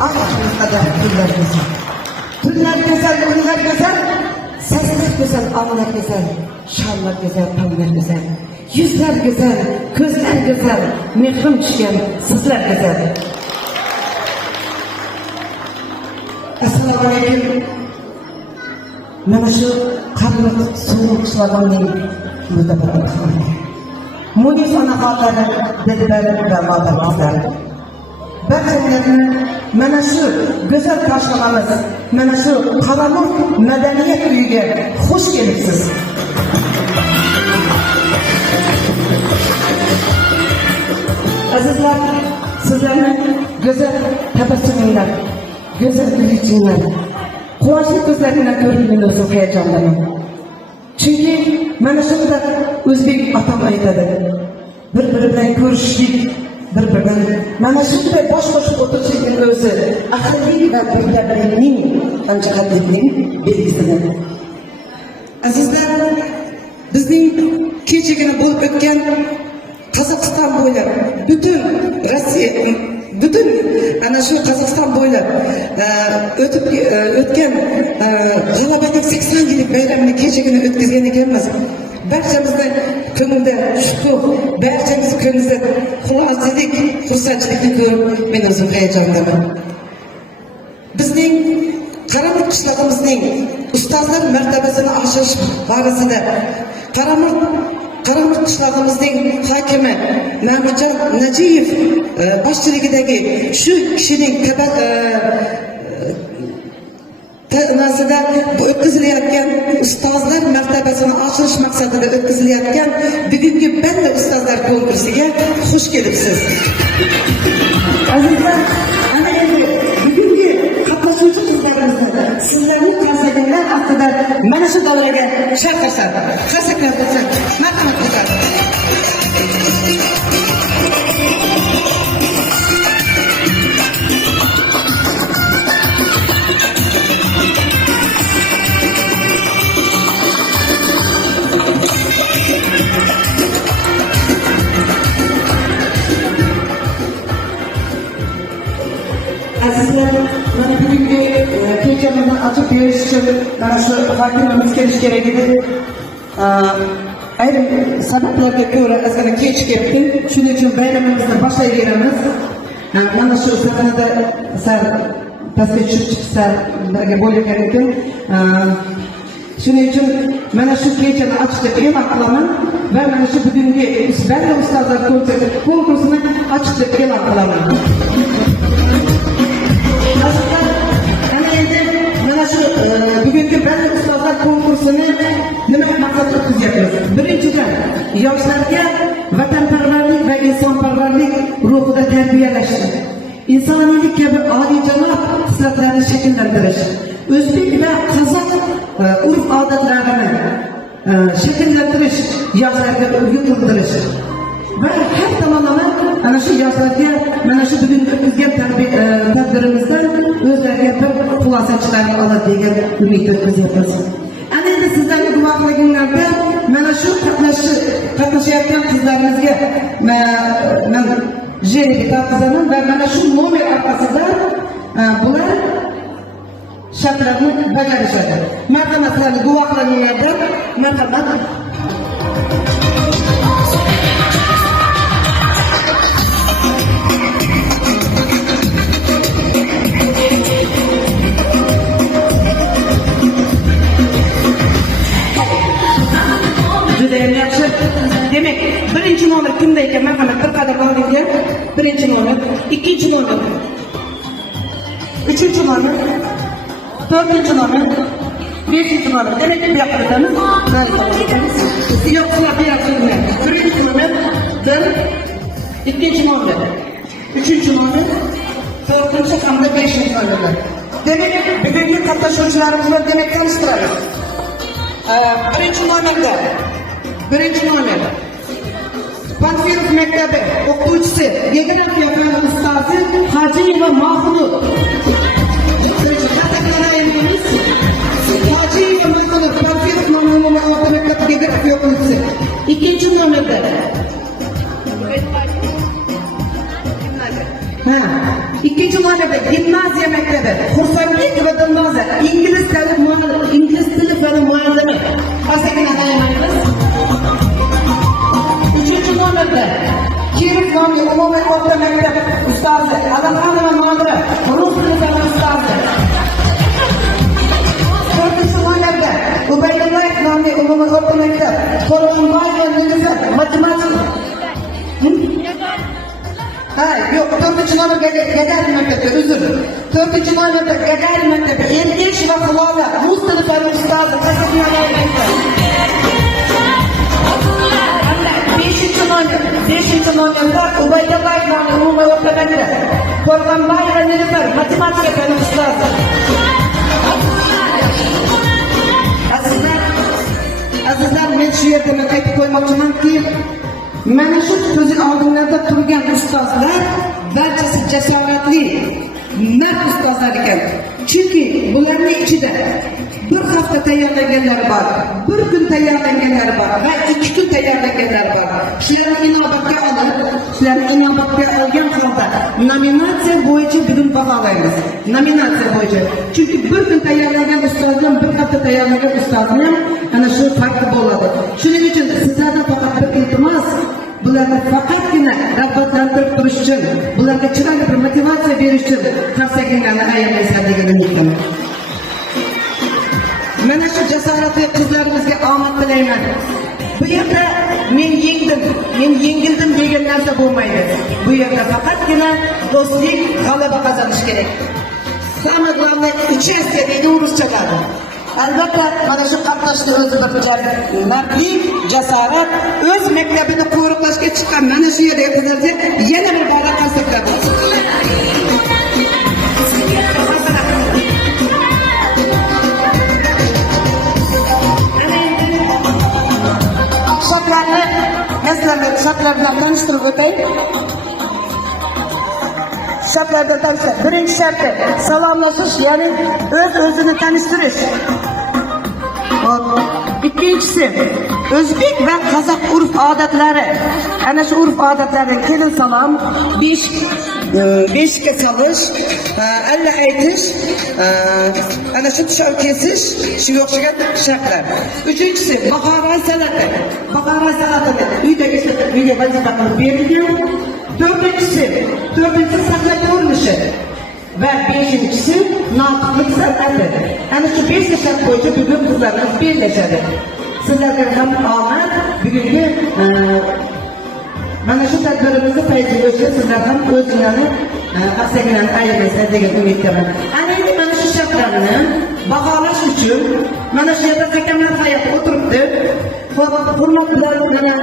Aklımızda da günler güzel. Günler güzel, günler güzel. Sesler güzel, anlar güzel. Şanlar güzel, tanlar güzel. Yüzler güzel, gözler güzel. Mehrim düşken, sizler güzel. Assalamu alaikum. Mana shu qanliq so'ruq so'raganning o'zida bir Munis onaxonlari, dilbar va motamizlar. Barchalarni mana shu go'zal qarshilag'imiz, mana shu Qaramurt madaniyat uyiga xush kelibsiz. Azizlar, sizlarni go'zal tabassuminglar, go'zal gullikinglar, quvonchli ko'zlaringdan ko'rib men o'zim hayajondaman. Chunki mana shunda o'zbek otam aytadi, bir-biri bilan ko'rishlik, bir-biridan mana shunday bosh qo'shib o'tirishlikning o'zi ahillik va birdamlikning, hamjihatlikning belgisidir. Azizlar, bizning kechagina bo'lib o'tgan Qozog'iston bo'ylab butun Rossiya, butun ana shu Qozog'iston bo'ylab o'tgan g'alabaning 80 yillik bayramini kechagina o'tkazgan ekanmiz. Barchamizda ko'ngilda shukuh, barchamiz ko'ngilda quvonchlik, xursandchilikni ko'rib, men o'zim hayajondaman. Bizning Qaramurt qishlog'imizning ustozlar martabasini oshirish borasida Qaramurt qishlog'imizning hokimi Ma'murjon Najiyev boshchiligidagi shu kishining nasida bu o'tkazilayotgan ustozlar martabasini oshirish maqsadida o'tkazilayotgan bugungi banda ustozlar konkursiga xush kelibsiz. Azizlar, ana endi bugungi qatnashuvchi qizlarimizni sizlarning qarsaklar ostida mana shu davraga chaqirsak, qarsaklar bo'lsa, marhamat qilinglar. Azizlar, mana bugungi kechamizni ochib berish uchun mana shu hokimimiz kelish kerak edi. Ayrim sabablarga ko'ra azgina kech keldi. Shuning uchun bayramimizni boshlayveramiz. Mana shu sahnada sal pastga tushib chiqsa birga bo'lagan ekan. Shuning uchun mana shu kechani ochib deb e'lon qilaman va mana shu bugungi banda ustozlar konkursini ochib deb e'lon qilaman. Bugungi banda ustozlar konkursini nima maqsadda o'tkazyapmiz? Birinchidan, yoshlarga vatanparvarlik va insonparvarlik ruhida tarbiyalash, insoniylik kabi oliyjanob xislatlarni shakllantirish, o'zbek va qozoq urf-odatlarini shakllantirish, yoshlarga yuqtirish va har tomonlama ana shu yoshlarga mana shu bugun o'tkazgan tadbirimizdan o'zlariga bir xulosa chiqarib oladi degan umid o'tkazyapmiz. Ana endi sizlarning guvohliginglarda mana shu qatnashayotgan qizlarimizga men jeriga topsiraman va mana shu nomer orqasida bular shartlarni bajarishadi. Marhamat, sizlarning guvohliginglarda marhamat. Demek birinchi nomer kimda ekan? Marhamat, bir qadar oldinglar. Birinchi nomer, ikkinchi nomer, uchinchi nomer, to'rtinchi nomer, beshinchi nomer. Demek bu yoqqa o'tamiz. Yo'q, sizlar bu yoqqa o'tmaydi. Birinchi nomer, ikkinchi nomer, uchinchi nomer, to'rtinchi hamda beshinchi nomerlar. Demek bugungi qatnashuvchilarimiz bilan demek tanishtiramiz. Birinchi nomer Panfilov maktabi o'qituvchisi, geografiya fani ustozi Hojiyeva Mahmud. Hojiyeva Mahmud Panfilov nomli o'rta maktab geografiya o'qituvchisi. İkinci nomerda İkinci noyabr gimnaziya maktabi Xursandbek va Dilnoza ingliz tili fani muallimi Asakina tayinlaymiz. Uchinchi nomerda Kirov nomli umumiy o'rta maktab ustozi Alamxonova Nodira rus tili fani ustozi. To'rtinchi nomerda Ubaydullayev nomli umumiy o'rta maktab Qo'rg'onboyeva Nilufar matematik. Yok, 4. nomerda Gagarin maktabi, uzr. 4. nomerda Gagarin maktabi Erkesh va Hilola rus tili fani ustozi Beşinci nomerda Ubaydullayev nomli umumiy o'rta maktab Qo'rg'onboyeva Nilufar matematika fani ustozi. Azizlar, men shu yerda aytib qo'ymoqchimanki, mana shu ko'zing oldinglarda turgan ustozlar barchasi jasoratli, mard ustozlar ekan. Chunki bularning ichida bir hafta tayyorlanganlar bor, bir kun tayyorlanganlar bor va 2 kun tayyorlanganlar bor. Shularni inobatga olgan holda nominatsiya bo'yicha bugun baholaymiz. Nominatsiya bo'yicha. Chunki bir kun tayyorlangan ustozdan bir hafta tayyorlangan ustozni ham ana shu farqi bo'ladi. Shuning uchun sizlardan faqat bir iltimos, bularni faqatgina rag'batlantirib turish uchun, bularga chiroyli bir motivatsiya berish uchun qarsakinglarni ayamaysan degan umiddaman. Mana shu jasoratli qizlarimizga omad tilayman. Bu yerda men yengildim degan narsa bo'lmaydi. Bu yerda faqatgina do'stlik, g'alaba qozonish kerak. Самое главное участие deydi ruschadagi. Albatta, mana shu qatnashni o'zi bir mardlik, jasorat, o'z maktabini qo'riqlashga chiqqan mana shu yerga qizlarga yana bir bora qarsaklar. Şartlar bilan tanishtirib o'tay. Şartlarda tanishtir. Birinchi sharti salomlashish, ya'ni o'z-o'zini tanishtirish. İkincisi o'zbek va qozoq urf-odatlari. Ana shu urf-odatlardan kelin salom, beshikka solish, alla aytish, ana shu tushov kesish, shunga o'xshagan shartlar. Uchinchisi bahorot san'ati. Bahorot san'atini uyga vazifa qilib berilgan. Dördüncüsü sahne ko'rinishi ve beşincisi notiqlik san'ati. Ana shu 5 shart bo'yicha bugun qizlarimiz bellashadi. Sizlarga ham omad, bugungi mana shu tadbirimizni fayziga o'tib, sizlar ham o'zinglarni qarsaklarni ayamaysiz degan umiddaman. Ana endi mana shu shartlarni baholash uchun mana shu yerda hakamlar hay'ati o'tiribdi. Hurmat bilan mana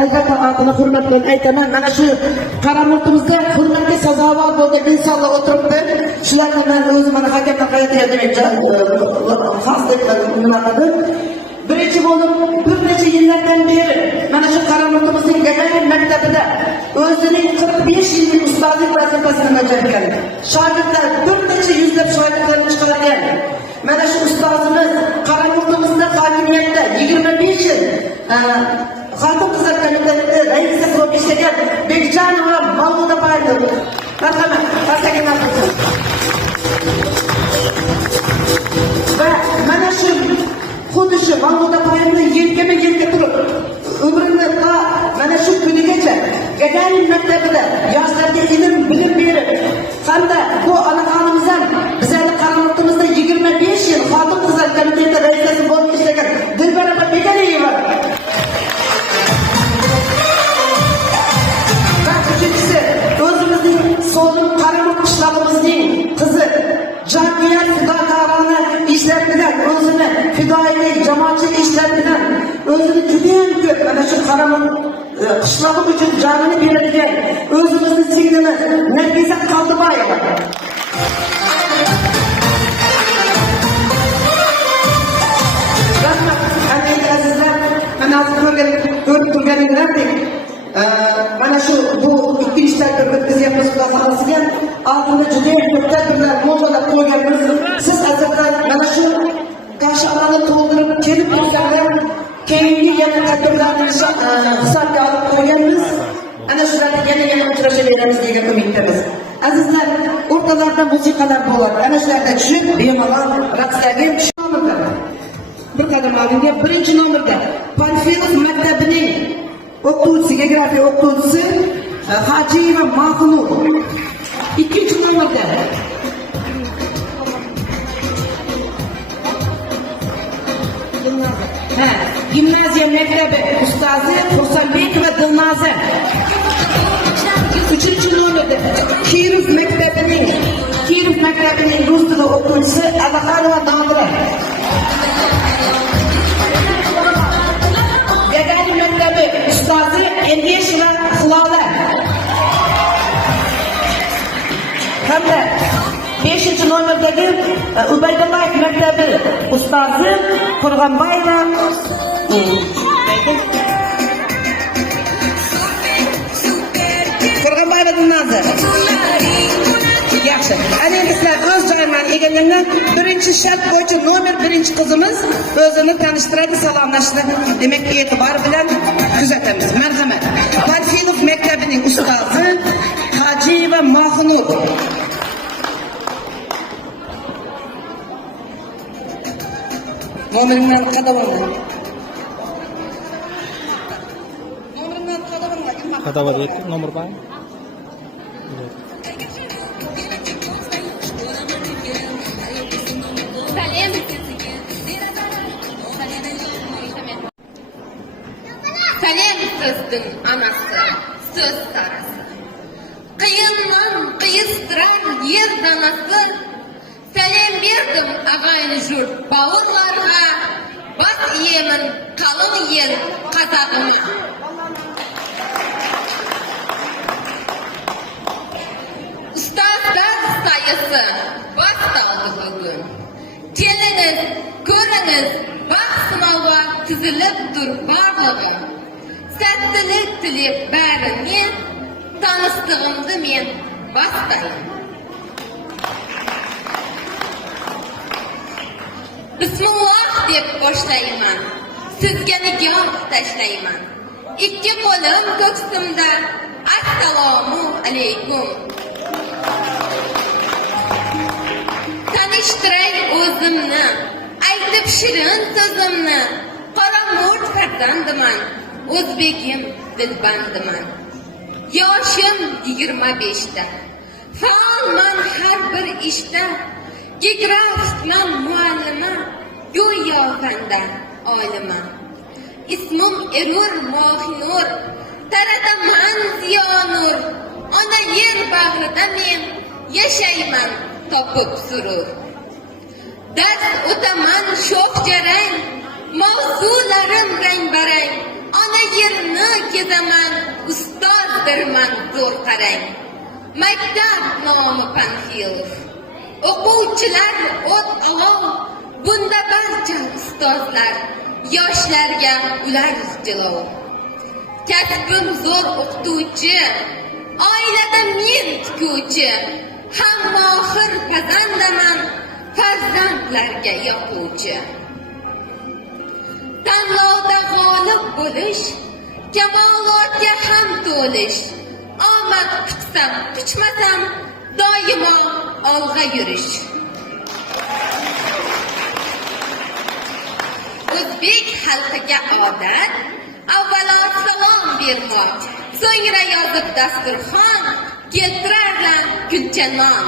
albatta otini hurmat bilan aytaman. Mana shu qaramurtimizda hurmatga sazovor bo'lgan insonlar o'tiribdi. Shularni men o'zim mana hakamlar hay'atiga degan xos deb nima qildim. Birinchi bo'lib bir necha yillardan beri mana shu qaramurtimizning Gagarin maktabida o'zining 45 yillik ustozlik vazifasini bajargan. Shogirdlar bir necha yuzlab shogirdlarni chiqargan. Mana shu ustozimiz qaramurtimizda hokimiyatda 25 yil Xotin-qizlar komiteti raisi bo'lib ishlagan Bekjanova Mavluda Baydir. Marhamat, qarsaklar bo'lsin. Va mana shu xuddi shu Mavluda Baydirni yelkama-yelka turib, umrini mana shu kunigacha Gagarin maktabida yoshlarga ilm, bilim berib, hamda bu onaxonimiz ham bizning qaramurtimizda 25 yil Xotin-qizlar komiteti raisi bo'lib ishlagan Dilbara Begaliyeva. So'lim Qaramur qishlog'imizning qizi jamiyat fidokorona ishlar bilan o'zini fidoyilik, jamoatchilik ishlar bilan o'zini juda ham ko'p mana shu Qaramur qishlog'i uchun jonini beradigan o'zimizning singlimiz Nargiza Qoldiboyeva. Rahmat, aziz azizlar, mana ko'rib turganingizdek mana shu bu ikkinchi tadbir o'tkazyapmiz Xudo xohlasa. Oldinda juda ko'p tadbirlar mo'ljalab qo'yganmiz. Siz azizlar mana shu qashqalarni to'ldirib kelib turganlar keyingi yana tadbirlarni hisobga olib qo'yganmiz. Ana shularga yana uchrashaveramiz degan umiddamiz. Azizlar, ortalarda musiqalar bo'ladi. Ana shularda tushib, bemalol raqslarga tushamiz. Bir qadam oldinga birinchi nomerda Panfilov maktabining o'qituvchisi, geografiya o'qituvchisi Hajiyeva Mahmud. İkinci nomerda gimnaziya maktabi ustozi Husanbekova Dilnoza. Üçüncü nomerda Kirov maktabining rus tili o'qituvchisi Alixanova Nomira. Gagani maktabi ustozi Ergesheva Hilola. Hamda 5. nomerdagi Ubaydullayev maktabi ustozi Qurg'onbayeva Dilnoza. Yaxshi. Ana endi sizlar o'z joylarini egallagan birinchi shart bo'yicha nomer 1 qizimiz o'zini tanishtiradi, salomlashni demak e'tibor bilan kuzatamiz. Marhamat. Panfilov maktabining ustozi Hajiyeva Mahmud. Nomerimdan qadavanglar. Qadava deydi, nomer bor. Kalem sözdün anası, söz sarası. Kıyınman kıyıstıran yer danası. Selam verdim ağayını jurt bağırlarga. Bas yemin kalın yer kazağıma. Ustazlar sayısı baştaldı bugün. Geliniz, görünüz, bak sınava tüzülüp dur barlığı. Səttilik tilip bärini, tanıştığımdı men bastayım. Bismillah dep boşlayman, sizge nigah taşlayman. İki qo'lim ko'ksimda, assalomu alaykum. Tanishtiray o'zimni, aytib shirin so'zimni. Qoramurt farzandiman, o'zbegim dilbandiman. Yoshim 25da, faolman har bir ishda. Geografikdan muallima, go'yo fandan olima. İsmim Erur Mohinur, tarataman ziyonur. Ona yer bag'rida men yashayman topib surur. Dars o'taman sho'x jarang, mavzularim rang-barang. Ona yerni kezaman, ustozdirman zo'r qarang. Maktab nomi Panfilov, o'quvchilar o't olov. Bunda barcha ustozlar, yoshlarga ular jilov. Kasbim zo'r o'qituvchi, oilada men tikuvchi. Ham mohir pazandaman, farzandlarga yoquvchi. Tanlovda g'olib bo'lish, kamolotga ham to'lish. Omad kutsam, kuchmasam, doimo olg'a yurish. O'zbek xalqiga odat, avvalo salom bermoq, so'ngra yozib dasturxon, keltirarlar kuncha non.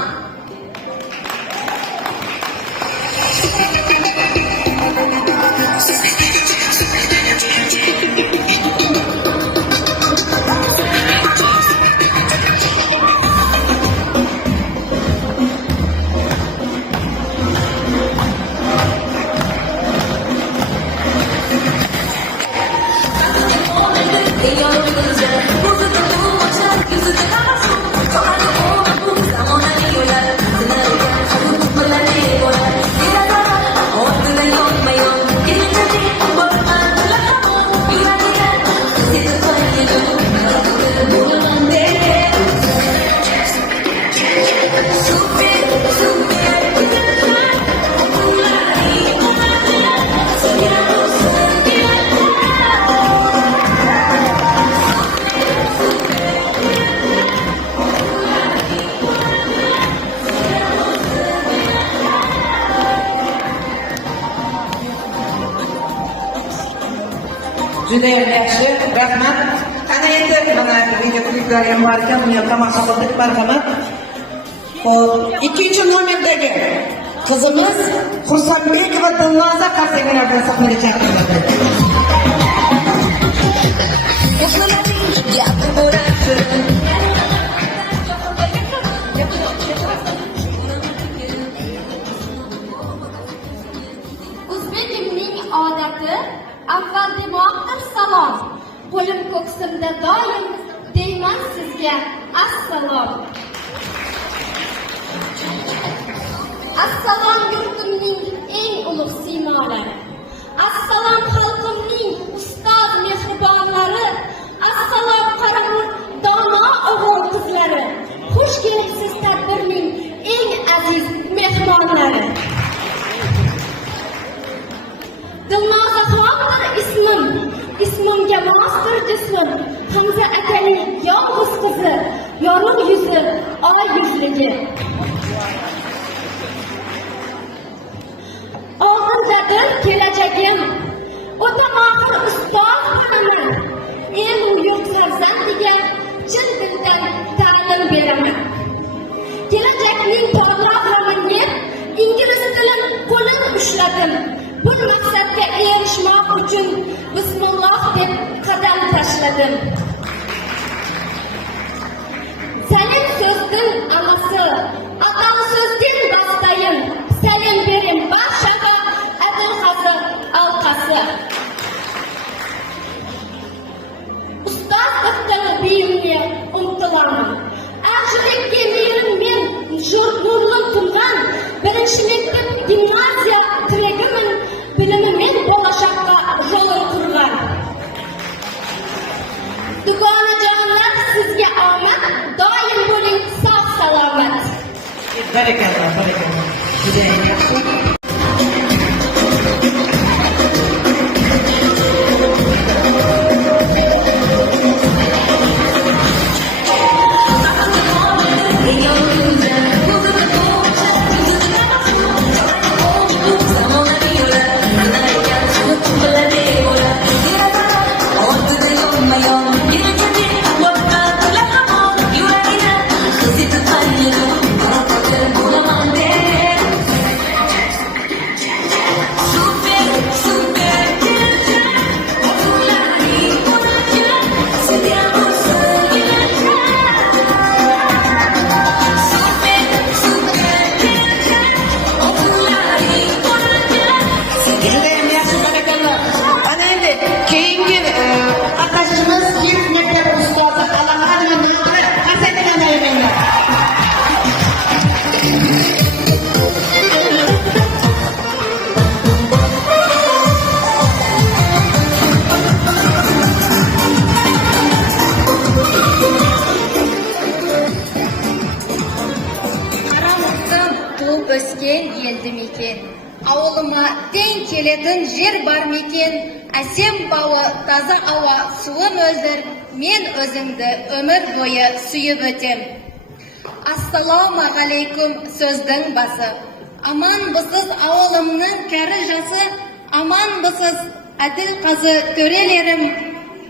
juda ham yaxshi, rahmat. Ana endi mana video kliplar ham bor ekan, buni ham tomosha qildik, marhamat. Xo'p, ikkinchi nomerdagi qizimiz Xursandbekova Dilnoza qarsaklardan sahnaga chaqiriladi. O'zbekimning odati avval demoqdir salom. Qo'lim ko'ksimda doim deyman sizga assalom. Assalom yurtimning eng ulug' siymolari. Assalom xalqimning ustoz mehribonlari. Assalom qaramur dono o'g'il qizlari. Xush kelibsiz tadbirning eng aziz mehmonlari. Dilnozaxondir ismim, ismimga mosdir jismim. Hamza akaning yolg'iz qizi, yorug' yuzi, oy yuzligi. Oldindadir kelajagim, o'ta mohir ustoz bo'laman. El u yurt farzandiga chin dildan ta'lim beraman. Kelajakning porloqlarini ingliz tilin qo'lin ushladim. Bu maqsadga erishmoq uchun bismillah deb qadam tashladim. Senin so'zdin amasi, atam so'zdin bastayim. Senin berim barchaga adil hazır alqasi. Ustoz qildim biyimga umtilaman. Archilikka merim men nurli turgan birinchi maktab gimnaziya tilagimin. Bilimi men bo'lashaqqa yo'l qurgan. Dugonajonlar sizga omad, doim bo'ling sog' salomat. Barakalloh, barakalloh. Juda ham yaxshi. O'sgan yeldimikin, avluma teng keladigan yer barmikin, asem bağı, toza havo, suvim o'zdir, men o'zimni umr bo'yi suyib o'tim. Assalomu alaykum so'zning basi. Aman busiz avlimning karijasi, aman busiz adil qazi to'relerim.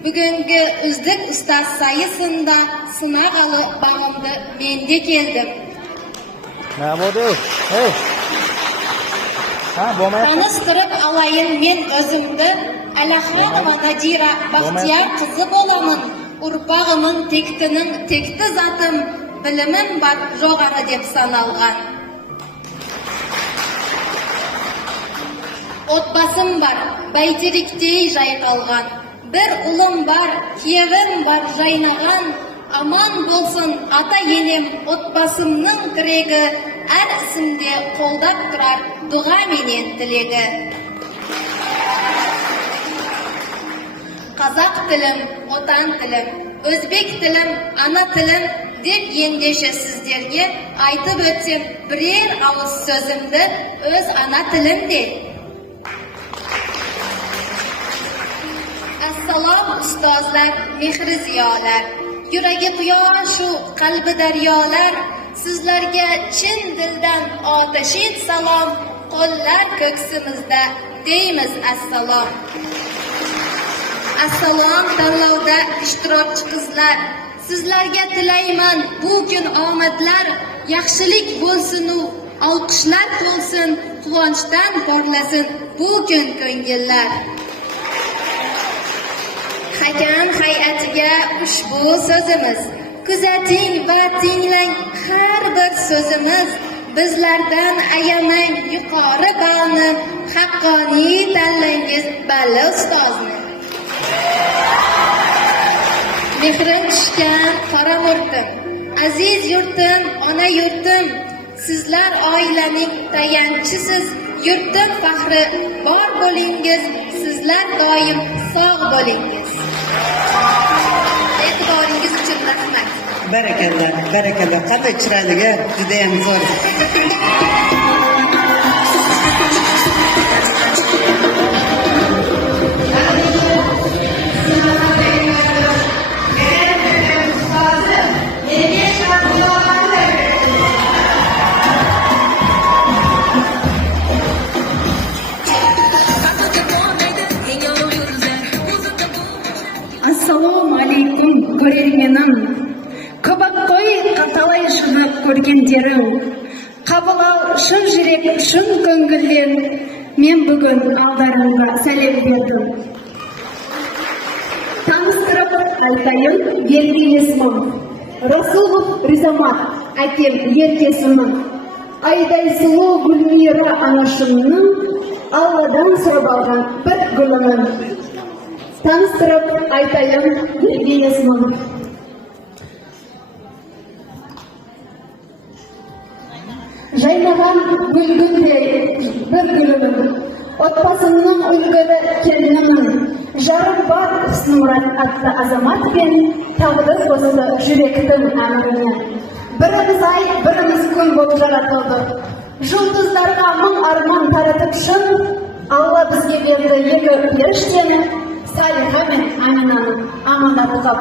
Bugungi uzdik ustoz sayısında sınagalı bağımda mende keldim. Ne oldu? Hey. Ha, bo'lmayapti. Tanıştırıp alayın men özümdü. Alaxonova Nadira Baxtiyor qizi bo'laman. Urpog'imin tektinin tekti zatim, bilimim bor jo'g'ari deb sanalgan. Otbasim bor, baytirikdey jayqalgan. Bir ulim bor, kiyevim bor jaynagan. Aman bo'lsin ata yenim, otbasimning tiregi, har ismde qo'ldab turar duo menen tilegi. Qozoq tilim, otan tilim, o'zbek tilim, ana tilim deb endesha sizlarga aytib o'tsam, birer og'iz so'zimni o'z ana tilimde. Assalom ustozlar, mehri ziyolar. Yuragi quyoshu qalbi daryolar, sizlarga chin dildan otashin salom, qo'llar ko'ksimizda deymiz assalom. Assalom tanlovda ishtirokchi qizlar. Sizlarga tilayman bu kun omadlar, yaxshilik bo'lsin u olqishlar to'lsin, quvonchdan porlasin bu kun ko'ngillar. Hakam hay'atiga ushbu so'zimiz, kuzating va tinglang har bir so'zimiz. Bizlardan ayamang yuqori balni, haqqoniy tanlangiz balli ustozni. Mehrin tushgan qora murtim, aziz yurtim, ona yurtim, sizlar oilaning tayanchisiz, yurtim faxri bor bo'lingiz, sizlar doim sog' bo'lingiz. E'tiboringiz uchun rahmat. Barakallah, barakallah. Qanday chiroyliga juda ham zo'r. Assalomu alaykum ko'rermenim. Kabaqoy qatalayışını ko'rganlarim. Qabul al şun yürek, şun ko'ngillar. Men bugun aldarimga salom berdim. Tanıştırıp aytayım, geldiğin ismim. Rasulov Rizamat, atem yerkesimim. Ayday sulu Gulmira anashimning Allah'dan so'rab olgan bir gulimin. Tanıştırıp aytayım, geldiğin ismim. Jaynagan gulgunday bir gulimin. Otpasimning ulgili kelinimin. Jarib bor husn-murat atli azamat ben taqdir bo'lsa yurakdim amrini. Birimiz ay, birimiz kun bo'lib yaratildi. Yulduzlarga ming armon taratib shun, Allah bizga berdi yegir erishgani, Saliha men Aminani amonat qilib.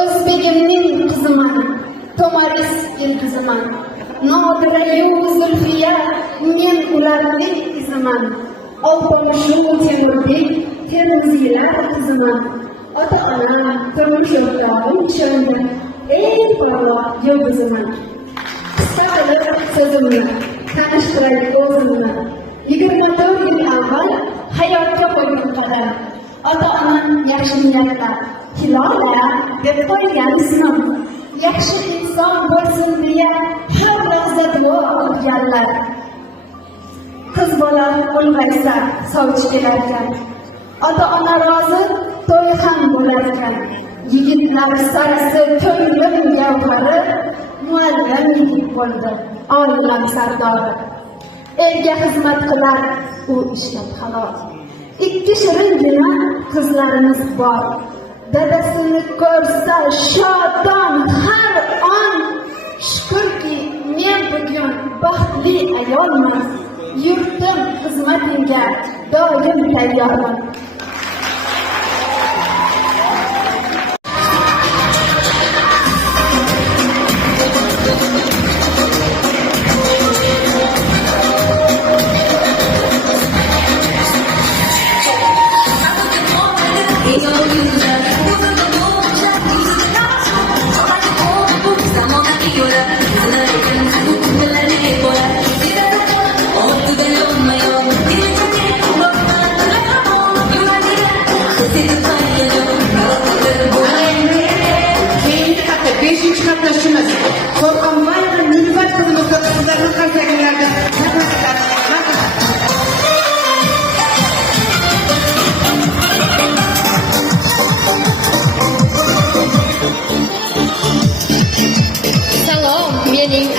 O'zbegimning qiziman, Tomaris ildiziman. Nodira-yu Zulfiya, men ularning iziman. Olpamushu Temurbek, Termiziylar qiziman. Ota-ona, turmush o'rtog'im ishondi, eng parvo yulduziman. Qisqa qilib so'zimni, tanishtiray o'zimni. 24 yil avval hayotga qo'ygan qadam. Ota-onam yaxshi niyatlar, Hilola deb qo'ygan ismim. Yaxshi inson bo'lsin deya har lahza duo qilganlar. Qiz bola ulg'aysa sovchi kelarkan. Ota-ona rozi, to'y ham bo'larkan. Yigitlar sarasi ko'nglim gavhari, muallim yigit bo'ldi, oilam sardori. Elga xizmat qilar u ishlab halol. Ikki shiringina qizlarimiz bor. Dadasini ko'rsa shodon har on. Shukrki men bugun baxtli ayolman. Yurtim xizmatingga doim tayyorman.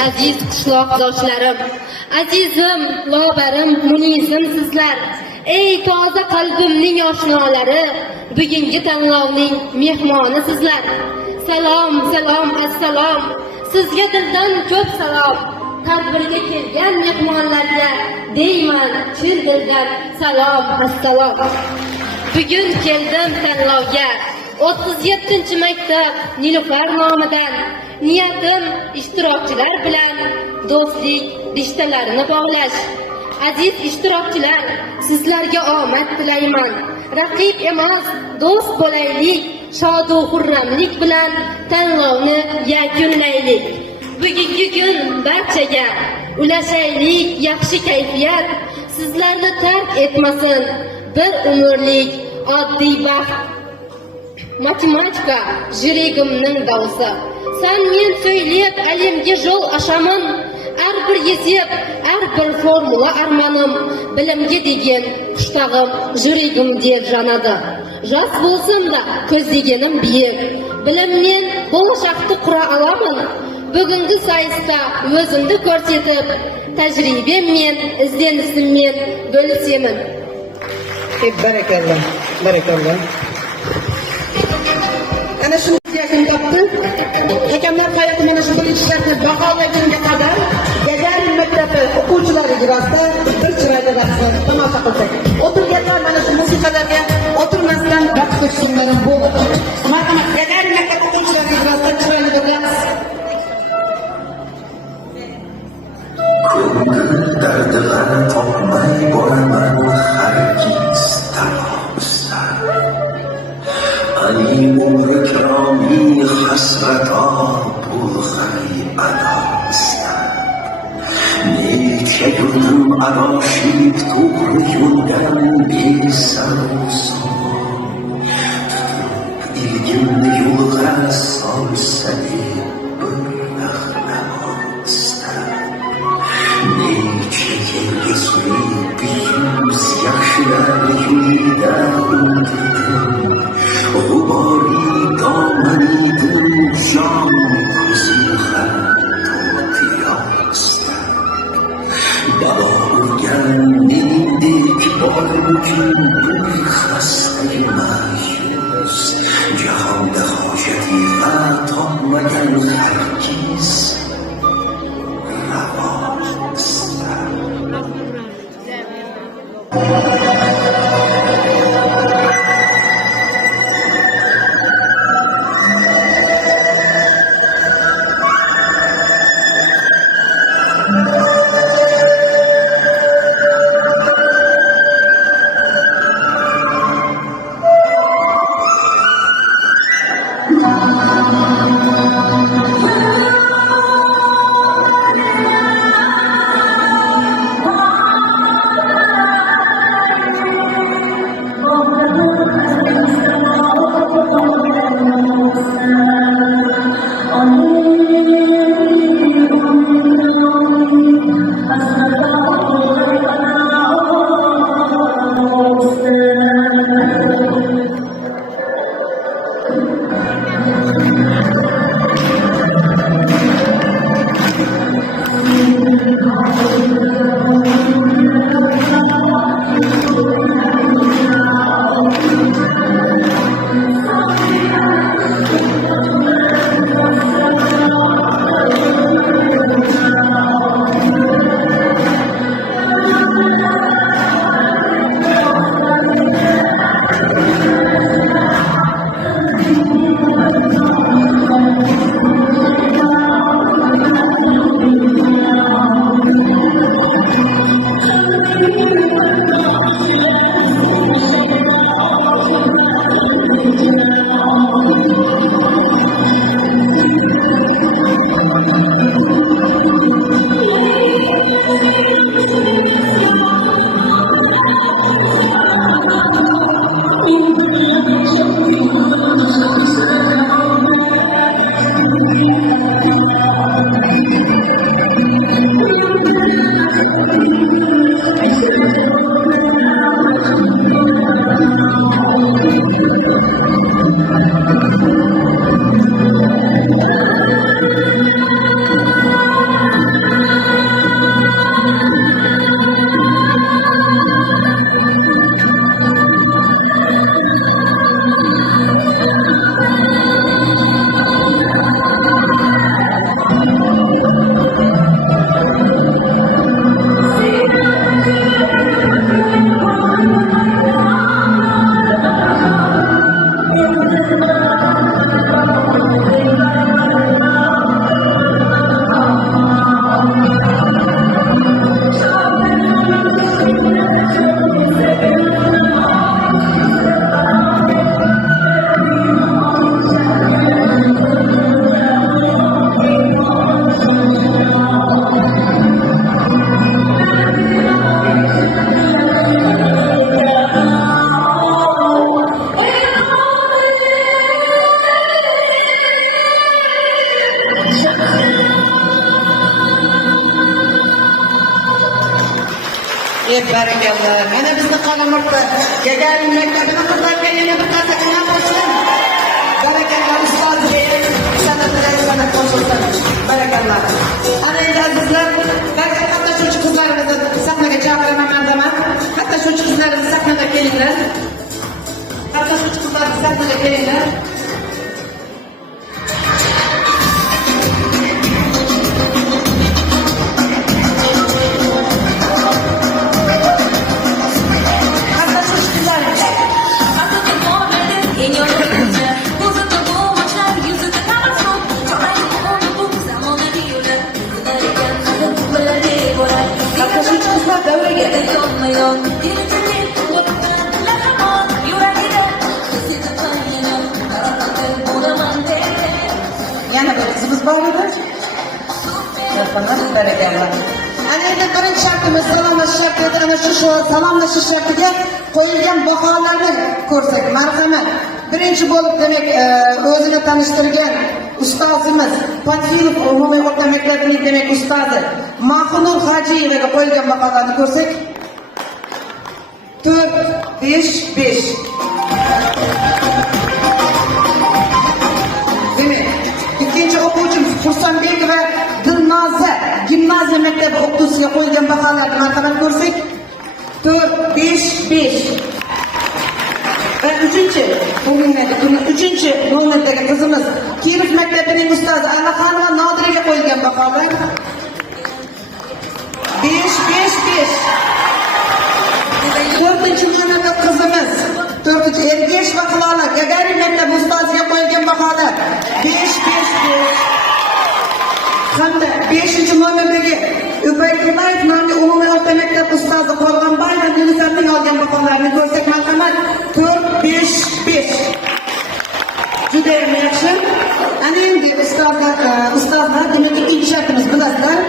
Aziz qishloqdoshlarim, azizim, lobarim, munizim sizlar. Ey toza qalbimning oshnolari, bugungi tanlovning mehmoni sizlar. Salom, salom, assalom. Sizga dildan ko'p salom. Tadbirga kelgan mehmonlarga deyman chin dildan salom, assalom. Bugun keldim tanlovga 37-maktab Nilufar nomidan. Niyatim ishtirokchilar bilan do'stlik rishtalarini bog'lash. aziz ishtirokchilar, sizlarga omad tilayman. Raqib emas, do'st bo'laylik, shodu xurramlik bilan tanlovni yakunlaylik. Bugungi kun barchaga ulashaylik yaxshi kayfiyat, sizlarni tark etmasin bir umrlik oddiy baxt. Matematika жүрегімнің дауысы. Sen men söyleyip әлемге жол ашамын. Әрбір есеп, әрбір формула арманым, білімге деген құштағым жүрегімде жанады. Жас болсын да көздегенім биік. Білімнен болашақты құра аламын. Бүгінгі сайыста өзімді көрсетіп, тәжірибеммен, ізденісіммен бөлісемін. Barakallah, barakallah. Ana shu yakun topdi. Hakamlar hayoti mana shu birinchi shartni baholagunga qadar Gagarin maktabi o'quvchilari ijrosida bir chiroyli raqsni tomosha qilsak. O'tirganlar mana shu musiqalarga o'tirmasdan raqs ko'rsatganlar bo'ldi. Marhamat, Gagarin maktabi o'quvchilari ijrosida chiroyli bir raqs. Dardlar topmay boraman hargiz talobisdan. Ali umri kiromi hasrata bulg'ay adosdan. Necha yurdim adoshib to'g'ri yo'ldan besaroson. Tutib ilgimni yo'lga solsa deb bir naxlamosdan. Necha yilga suyib yuz yaxshilar yo'lida undirdim. G'ubori domanidim jon ko'zim hatto qiyosdan. Balo urgan meningdek bormikin bir xasta mayus. Jahonda hojati va topmagan hargiz ravosdan. barakallah. Mana bizni Qalamirda Gagarin maktabini qizlarga yana bir qarsa qilgan bo'lsin. Barakallah ustozga sanatlar qo'shilsin. Barakallah. Ana endi azizlar, barcha qatnashuvchi qizlarimizni sahnaga chaqiraman marhamat. Qatnashuvchi qizlarimiz sahnaga kelinglar. Qatnashuvchi qizlar sahnaga kelinglar. Yana bir qizimiz bor edi. Marhamat, barakallah. Ana endi birinchi shartimiz salomlashish shartida ana shu salomlashish shartiga qo'yilgan baholarni ko'rsak, marhamat. Birinchi bo'lib demak o'zini tanishtirgan ustozimiz Patfilov umumiy o'rta maktabining demak ustozi Mahmud Hajiyevaga qo'yilgan baholarni ko'rsak 4-5-5. Demek, ikkinchi o'quvchimiz Xursandbekova Dilnoza gimnaziya maktabi o'qituvchisiga qo'yilgan baholarni marhamat ko'rsak 4-5-5. Va uchinchi nomerdagi qizimiz Kirov maktabining ustozi Alixonova Nodiraga qo'yilgan baholar 5-5-5. To'rtinchi nomerdagi qizimiz Ergesh va Hilola Gagarin maktabi ustoziga qo'yilgan baholar 5-5-5. Hamda 5-nomerdagi Ubay Kubayev nomli umumiy o'rta maktab ustozi Qo'rg'onboyeva Yunusobning olgan baholarni ko'rsak marhamat 4-5-5. Juda ham yaxshi. Ana endi ustozlar demak ikkinchi shartimiz bilasizlar.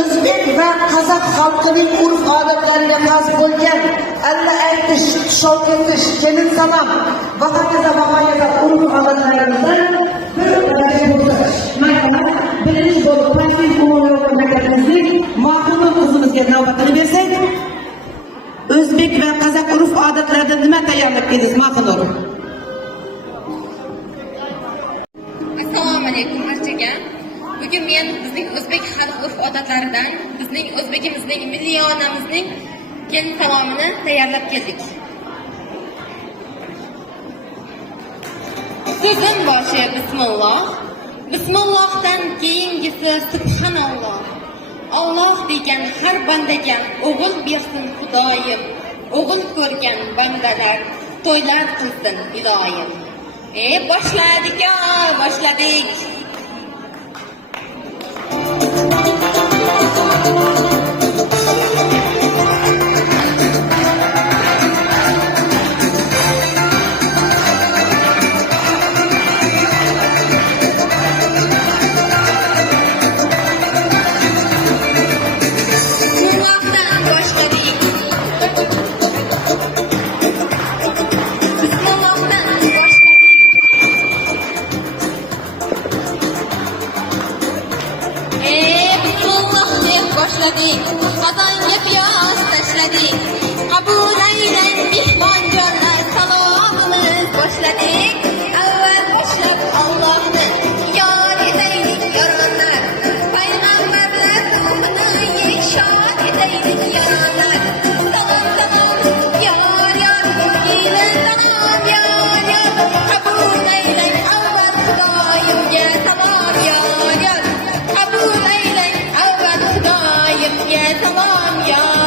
O'zbek va qozoq xalqining urf-odatlariga xos bo'lgan alla aytish, shovqinish, kelin salom va hokazo urf-odatlarimizdan bir marhamat birinchi bo'lib Patfilov umumiy o'rta maktabimizning Mahmud qizimizga navbatini bersak, o'zbek va qozoq urf-odatlarida nima tayyorlab keldingiz, Mahmud? Assalomu alaykum barchaga. Bugun men bizning o'zbek xalq urf-odatlaridan, bizning o'zbekimizning, milliy onamizning kelin salomini tayyorlab keldik. So'zim boshi bismillah. Bismillahdan keyingisi subhanalloh. Alloh degan har bandaga o'g'il bersin Xudoyim. O'g'il ko'rgan bandalar to'ylar qilsin iloyim. Boshladik. Qozonga piyoz tashladik. Qabul aylang mehmonjonlar, salomimiz boshladik. Avval boshlab Allohni yor etaylik yoronlar. Payg'ambarlar ruhini shod etaylik yoronlar. Salom yor kelin salom yor. Qabul aylang avval Xudoyimga salom yor. Qabul aylang avval Xudoyimga salom yor.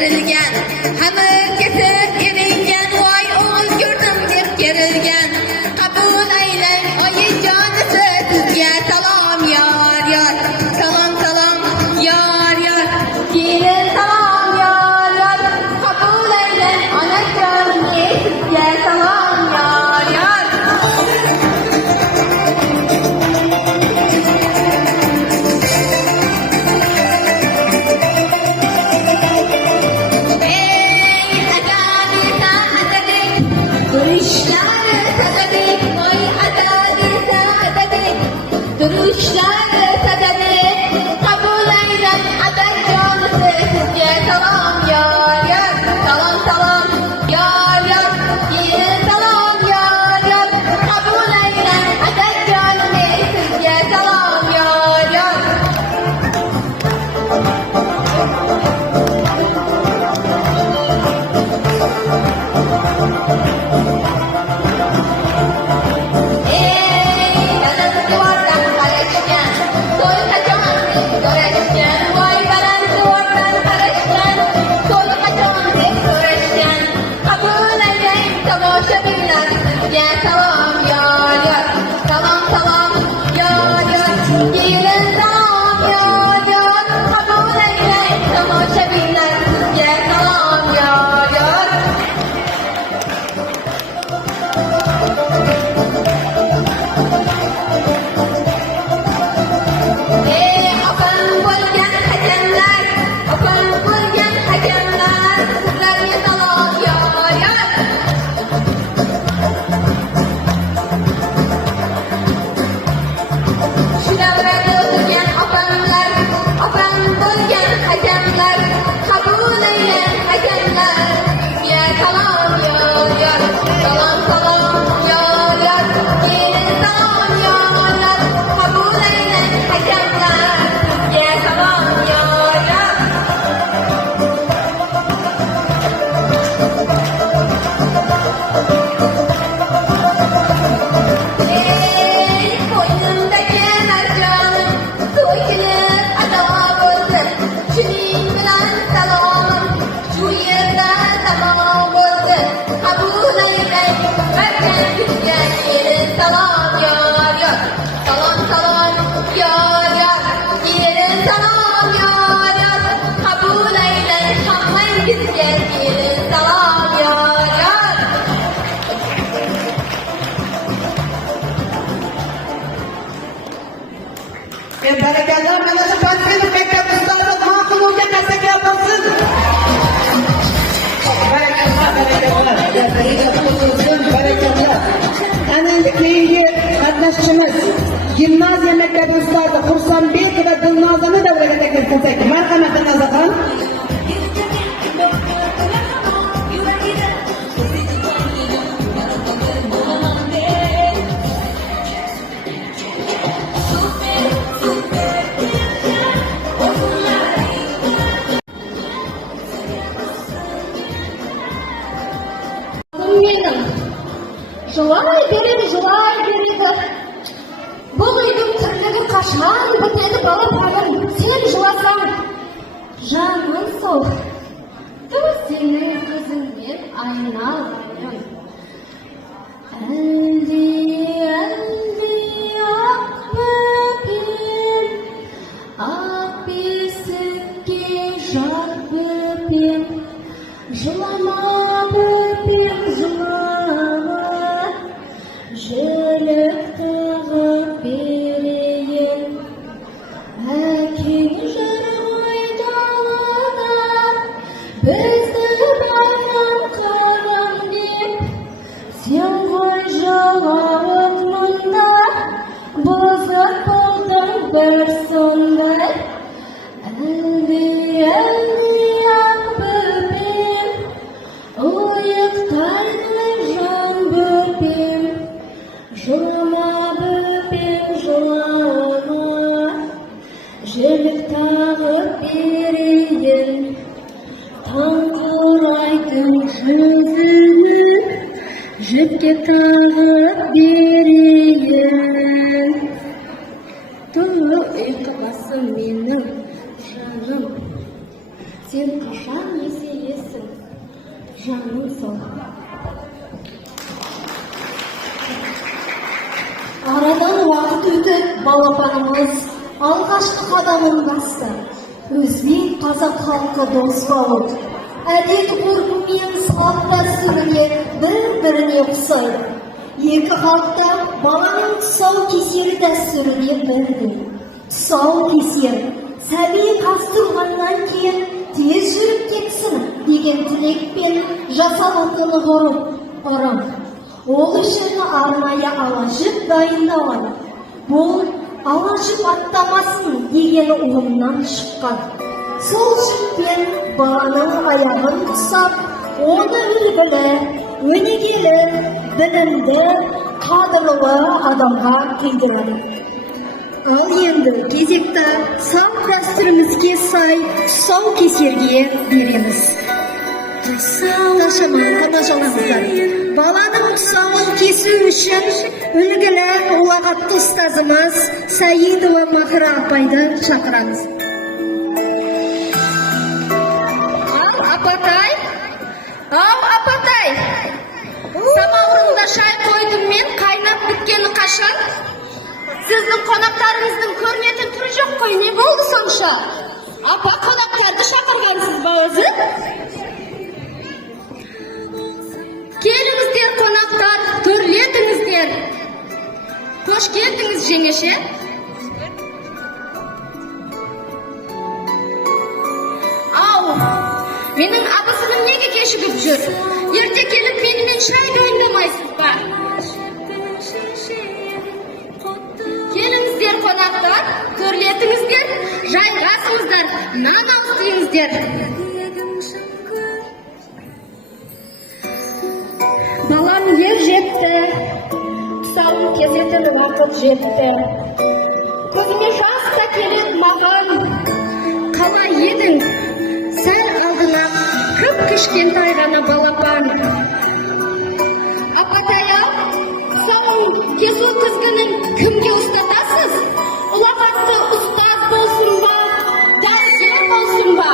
berilgen. Hamı kesip erilgen, vay oğul gördüm dep gerilgen. Kabul eylen ayı canısı, sizge salam yar yar. Salam salam yar yar. Gelin salam yar yar. Kabul eylen ana canı, sizge salam yar yar. Ey adadi saadedik, duruşlar sadedik. Oy adadi saadedik, duruşlar sadedik. Kabul eylen aday canısı, sizge salam yar yar. Salam salam yar yar. Gelin salam yar yar. Kabul eylen aday canısı, sizge salam yar yar. Ey dalam keluarga karışken, soy kaçan karışken, vay dalam keluarga karışken, soy kaçan karışken. Kabul eylen tamaşa binler, sizge salam yar yar. Salam salam yar yar. Gelin salam yar yar. Kabul eylen tamaşa binler, sizge salam yar yar. Open bo'lgan hakamlar, open bo'lgan hakamlar, sizlarga salom yor yor. Shu davrada o'tirgan opamlar, open bo'lgan hakamlar, qabul eylan hakamlar, sizga salom yor yor. Salom salom yor yor. Kelin salom yor yor. Qabul eylan hakamlar, sizga salom yor yor. Ey koynumdagi marjonim, to'kilib ado bo'lsin. Shuning bilan salomim shu yerda tamom bo'lsin. Qabul eylang barkan bizga, kelin salom yor yor. Salom salom yor yor. Kelin salom yor yor. Qabul eylang hammangizga, kelin salom yor yor. Barakallah, mana shu pastdagi maktab ustozi maqulga taklif bo'lsin. Barakallah, barakallah. Barakallah. Ana endi keyingi qatnashchimiz gimnaziya maktabi ustozi Xursonbekova Dilnozani davraga taklif qilsak. Marhamat Dilnozaxon. Benim. Жылай береді. Бұл үйдің тірлігі қашан бітеді балапаным. Сен жыласаң, жаның сол. Тұр сенің көзіңнен айналайын. Әлде ақ бөпем, ақ бесікке жар бөпем. Жылама бөпем, жылама, жілік тағып берейін. Әкең жүр ғой далада, бізді байрам қылам деп. Сен ғой жыларың мұнда, бұзық болдың бір сондай. Әлде ақ бөпем, ұйықтайды жан бөпем. Жылама бөпем, жылама, жілік тағып берейін. Таң құрайдың жүзіңі, жіпке тағып берейін. Түнгі ұйқы басым менің жаным, сен қашан есейдің? Yesin. Canım sağ. Aradan vakit ötüp balapanımız alğaçlı qadamın bastı. Özbek Kazak halkı dost болып. Әдет ғұрпымен салт дәстүріне бір-біріне ұқсайды. Екі халықта баланың тұсаукесері дәстүріне бірдей. Тұсаукесер сәби қастырғаннан кейін тез жүріп кетсін деген тілекпен жасалатын ырым. Ол үшін арнайы ала жіп дайындалады. Бұл ала жіп аттамасын деген ұғымнан шыққан. Сол жіппен баланың аяғын тұсап, оны үлгілі, өнегелі, білімді, қадірлі адамға келтіреді. Ал енді кезекті салт дәстүрімізге сай тұсаукесерге береміз. Тамашалаңыздар. Баланың тұсауын кесу үшін үлгілі ұлағатты ұстазымыз Саидова Махра апайды шақырамыз. Апатай, самауырында шай қойдым мен, қайнап біткені қашан? Сіздің қонақтарыңыздың көрметін түрі жоқ қой, не болды сонша? Апа, қонақтарды шақырғансыз ба өзі? Келіңіздер қонақтар, төрлетіңіздер. Қош келдіңіз жеңеше. Ау, менің абысыным неге кешігіп жүр? Ерте келіп менімен шай дайындамайсыз ба? Келіңіздер қонақтар, төрлетіңіздер, жайғасыңыздар, нан ауыстырыңыздар. Балам ер жетті, тұсауын кесетін уақыт жетті. Көзіме жас та келеді маған. Қалай едің? Сәл алдына кішкентай ғана балапан. Апатай-ау, тұсауын кесу тізгінін кімге ұстатасыз? Ұлағатты ұстаз болсын ба, дәрігер болсын ба?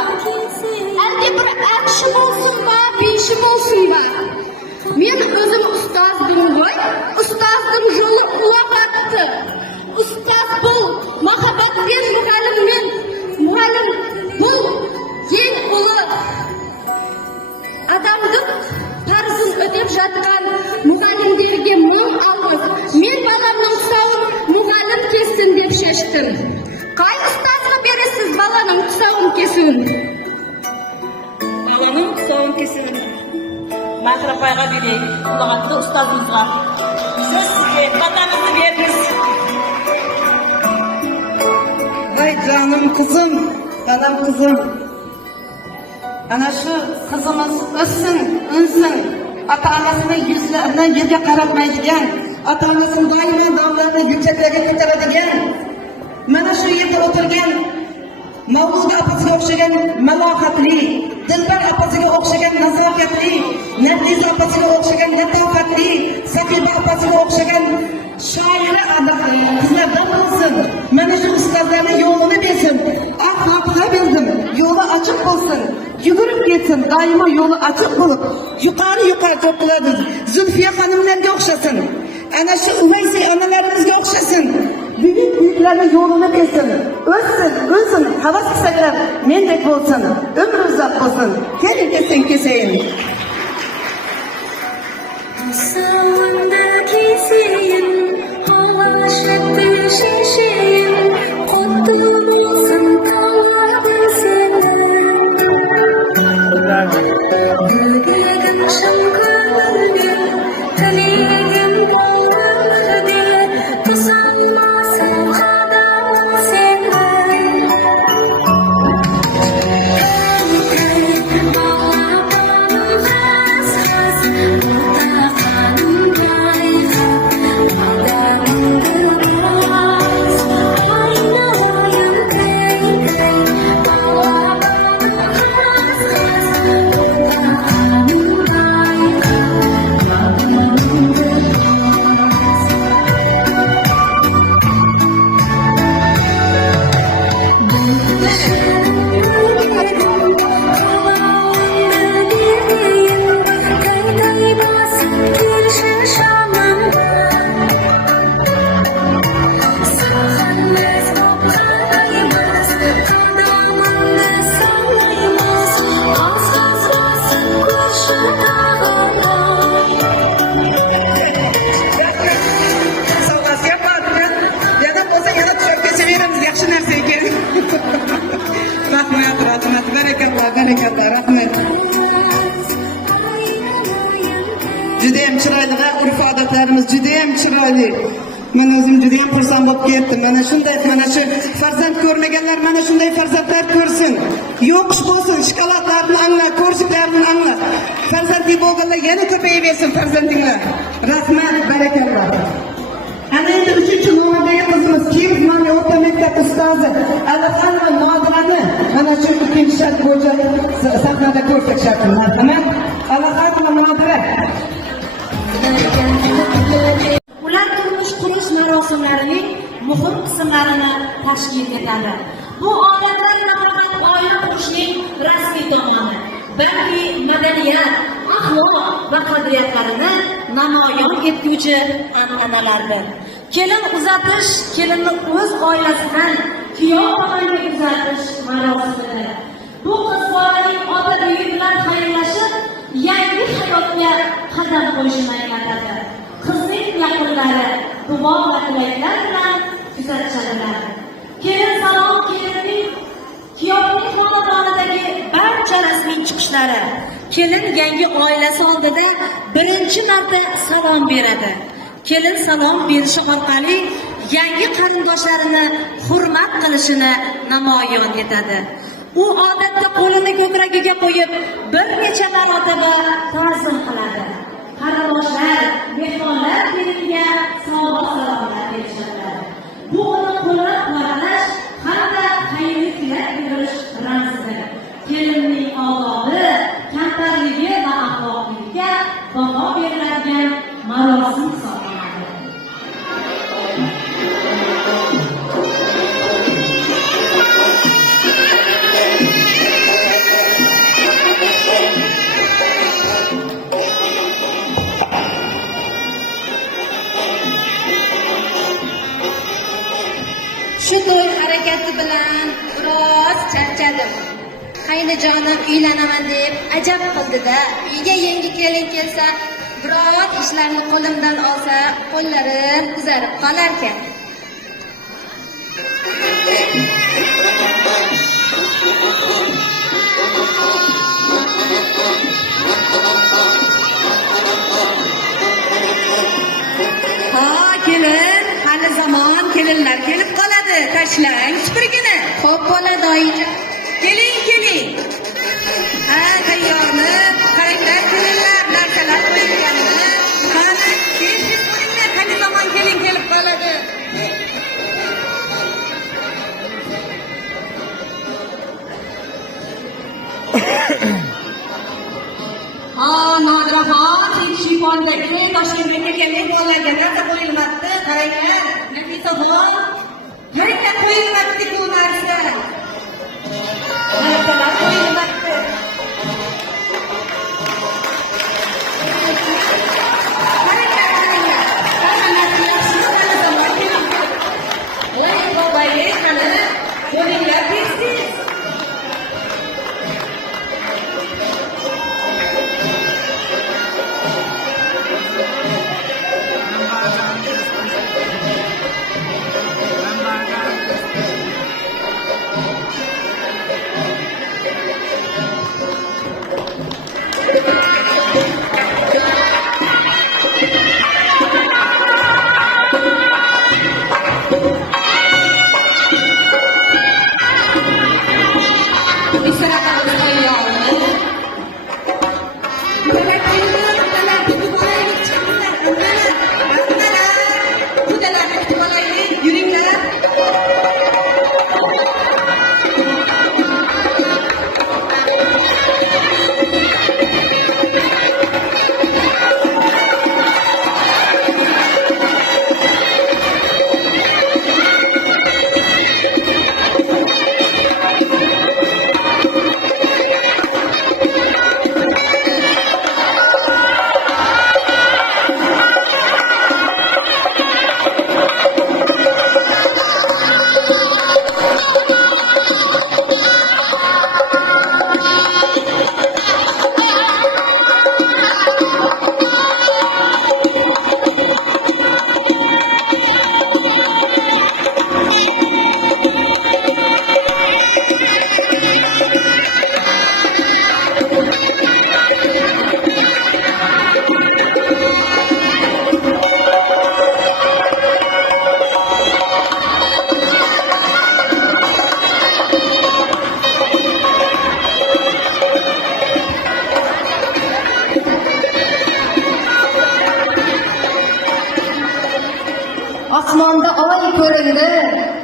Әлде бір әкші болсын ба, бейші болсын ба? Мен өзім ұстаздың ғой, ұстаздың жолы ұлағатты. Ұстаз бұл, махаббатпен мұғаліммен, мұғалім бұл ең ұлы. Адамдық парызын өтеп жатқан мұғалімдерге мың алғыс. Мен баламның тұсауын мұғалім кессін деп шештім. Қай ұстазға бересіз баланың тұсауын кесуін? Баланың тұсауын кесуін Махра апайға берейік, ұлағатты ұстазымызға. Сөз сізге, батаңызды беріңіз. Ай canım kızım, canım kızım. Ana şu kızımız össün, ünsün. Ata-anasının yüzlerinden yüzge qaratmaydigan, ata-anasının daima damlarını yükseklerge ko'taradigan, mana shu yerda o'tirgan Mavluda apasiga o'xshagan malohatli, Dilbar apasiga o'xshagan nazokatli, Nargiza apasiga o'xshagan latofatli, Saqiba apasiga o'xshagan shoira qizlardan bo'lsin. Mana shu ustozlarning yo'lini bersin. Fatiha berdim, yo'li ochiq bo'lsin. Yugurib ketsin, doimo yo'li ochiq bo'lib, yuqori to'qiladi. Zulfiya xonimlarga o'xshasin. Ana shu Uvaysay onalarimizga o'xshasin. Büyüklerine yolunu bilsin, ölsün, havas kısaklar mendek olsun, ömrü uzak olsun, gelin kesin. Sağında keseyim, hava şattı şişeyim, kutlu olsun kalmadın senin. Gülgün şıngırgın, dileğim boğulurdu, tusanmasın kadamın senin. Hey, bağladım has has, utağanım var. Rahmat, rahmat, barakalloh, barakalloh, rahmat. Judayam chiroyli va urf-odatlarimiz judayam chiroyli. Men o'zim judayam xursand bo'lib ketdim. Mana shunday, mana shu farzand ko'rmaganlar mana shunday farzandlar ko'rsin. Yo'qish bo'lsin, shokoladlarni angla, ko'rshiklarni angla. Farzandli bo'lganlar yana ko'payaversin farzandinglar. Rahmat, barakalloh. Ana endi 3-nomerdagi qizimiz kim? Mana o'rta maktab ustozi Alixon va Nodirani mana shu ikkinchi shart bo'yicha sahnada ko'rsak shartmi? Marhamat. Alixon va Nodira. Ular turmush qurish marosimlarining muhim qismlarini tashkil etadi. Bu odatlar nafaqat oila qurishning rasmiy tomoni, balki madaniyat, axloq va qadriyatlarini namoyon etuvchi an'analardir. Kelin uzatish kelinni o'z oilasidan kuyov tomonga uzatish marosimidir. Bu qiz bolaning ota uyi bilan xayrlashib, yangi hayotga qadam qo'yishini anglatadi. Qizning yaqinlari duo va tilaklar bilan kuzatishadilar. Kelin salom kelinning kuyovning xonadonidagi barcha rasmiy chiqishlari. Kelin yangi oilasi oldida birinchi marta salom beradi. Kelin salom berishi orqali yangi qarindoshlarini hurmat qilishini namoyon etadi. U odatda qo'lini ko'kragiga qo'yib, bir necha marotaba ta'zim qiladi. Qarindoshlar, mehmonlar kelinga salom-salomlar berishadi. Bu uni qo'llab-quvvatlash hamda xayrli tilak bildirish ramzidir. Kelinning odobi, kamtarligi va axloqligiga baho beriladigan marosim hisoblanadi. Shu to'y harakati bilan biroz charchadim. Qaynijonim uylanaman deb ajab qildi-da, uyga yangi kelin kelsa, biroz ishlarni qo'limdan olsa, qo'llarim uzarib qolar ekan. Ha, kelin, hali zamon kelinlar kelib qoladi. Tashlang kiprigini. Xo'p bo'ladi oyijon. Keling, keling. Ha, tayyorni, qaranglar kelinlar, narsalar qo'yilganini. Qani, tez bo'linglar, hali zamon kelin kelib qoladi. Ha, Nodiraxon, shifondagi Toshkentga kelgan bolalarga narsa qo'yilmabdi. Qaranglar, Nafisaxon, narsa qo'yilmabdi bu narsa. Narsalar qo'yilmabdi. Qaranglar, qaranglar. Hamma narsa yaxshi, hali zamon kelibdi. Voy, boboy, qani, bo'linglar tez-tez. Lambaga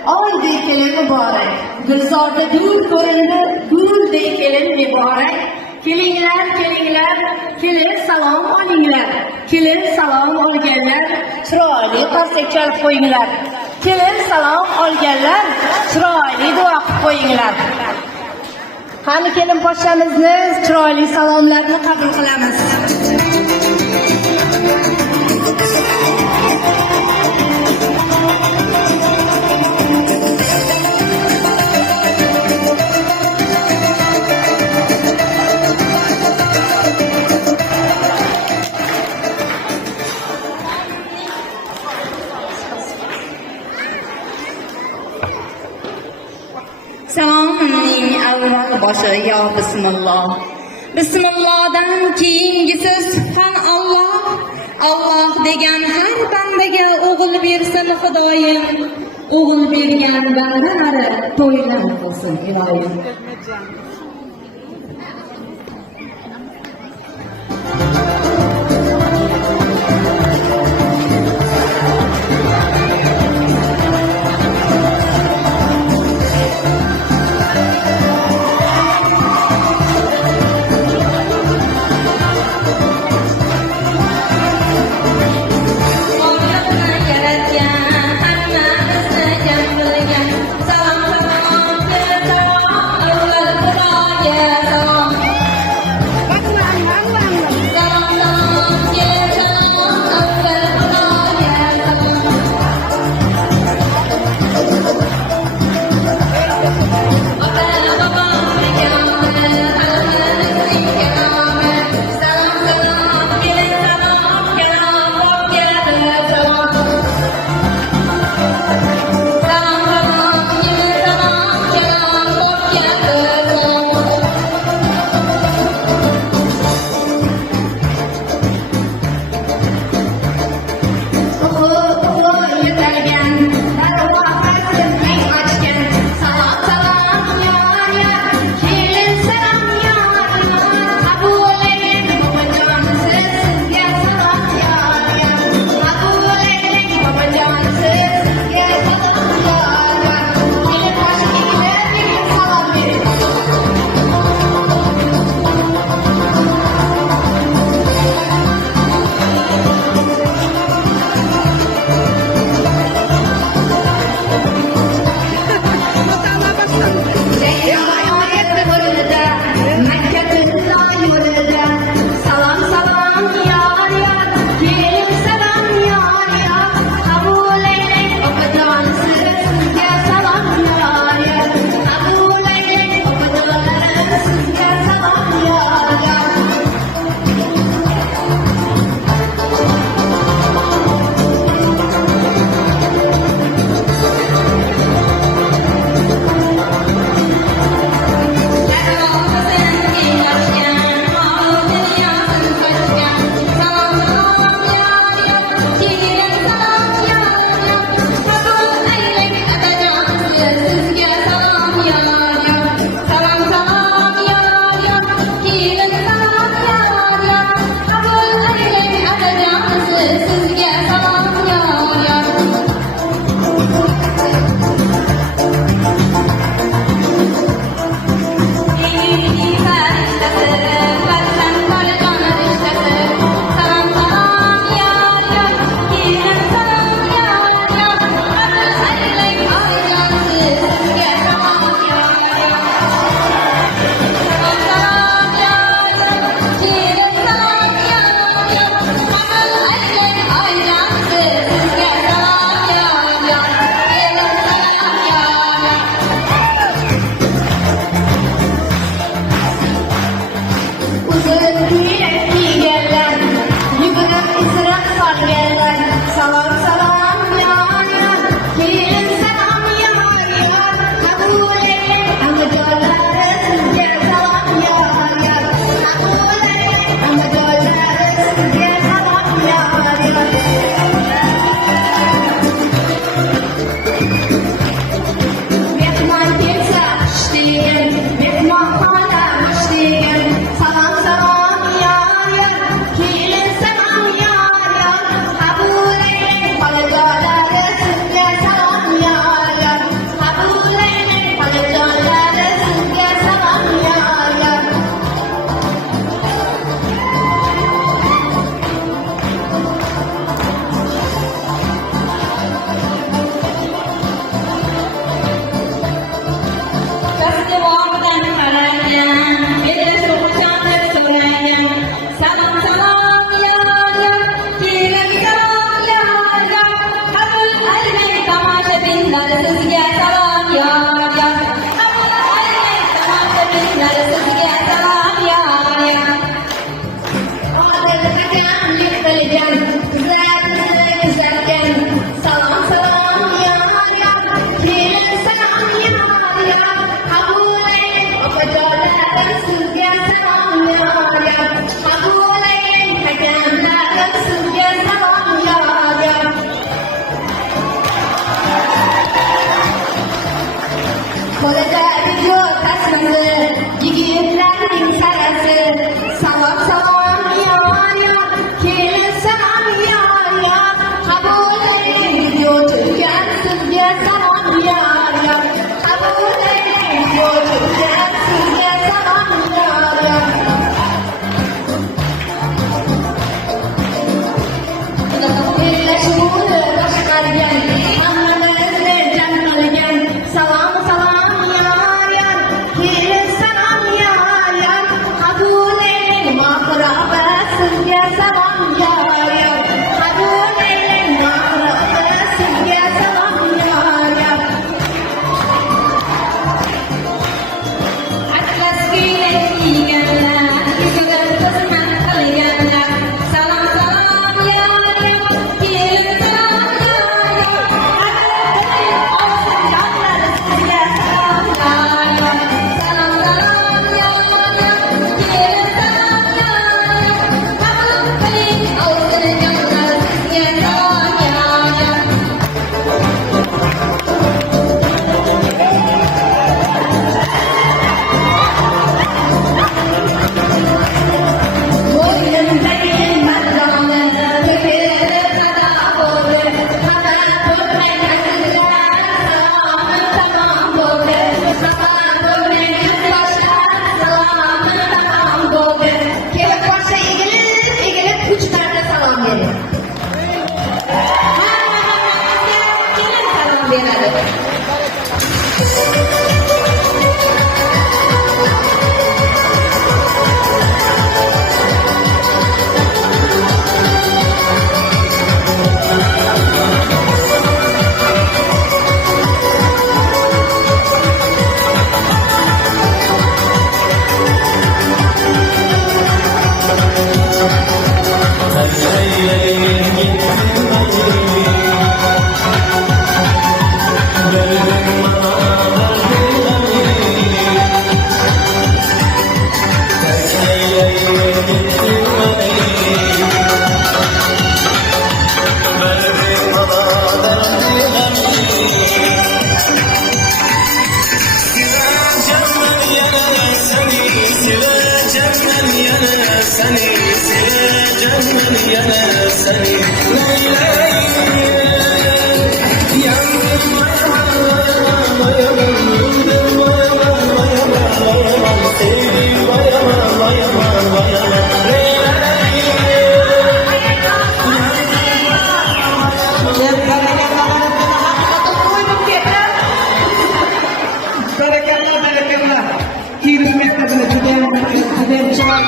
oyday kelin mübarek. Gülzarda gül göründü, gülday kelin mübarek. Kelinglar, kelinglar, kelin salom olinglar. Kelin salom olganlar, chiroyli qarsak chalib qo'yinglar. Kelin salom olganlar, chiroyli duo qilib qo'yinglar. Qani kelin poshshamizni chiroyli salomlarni qabul qilamiz. Salomning avval boshi yo bismillah. Bismillahdan keyingisi subhanalloh. Alloh degan har bandaga o'g'il bersin Xudoyim. O'g'il bergan bandalari to'ylar qilsin iloyim. Salom sizga salom yor yor. Qabul qiling tamom tabriklar sizga salom yor yor. Odil hakam yiqilgan, qizlarni kuzatgan, salom salom yor yor. Kelin salom yor yor. Qabul qiling opajonlarim sizga salom yor yor. Qabul qiling hakamlarim sizga salom yor yor. Qo'lida video tasviri, yigitlarning sarasi, salom salom yor yor. Kelin salom yor yor. Qabul qiling video chekkan sizga salom yor yor. Qabul qiling video chekkan sizga salom yor yor. Bellashuvni boshqargan, hammamizni jam qilgan, salom salom yor yor. Kelin salom yor yor. Qabul qiling mohir opa sizga salom yor yor. Qabul qiling mohir opa sizga salom yor yor. Atlas kiyganlar, yuziga xizmat qilganlar, salom salom yor yor. Kelin salom yor yor. Ovsin jonlar sizga salom yor yor. Salom salom yor yor. Kelin salom yor yor. Qabul qiling ovsin jonlar sizga salom yor yor. Bo'ynimdagi mardona, ko'klarida xato bo'ldi, xato bo'lmang azizlar, salomim tamom bo'ldi, xato bo'lmang yurtdoshlar, salomim tamom bo'ldi. Kelib boshqa egilib uch marta salom bering. Hammamizga kelin salom beradi. Barakallah. Kiyim mektebine judayam chiroyli.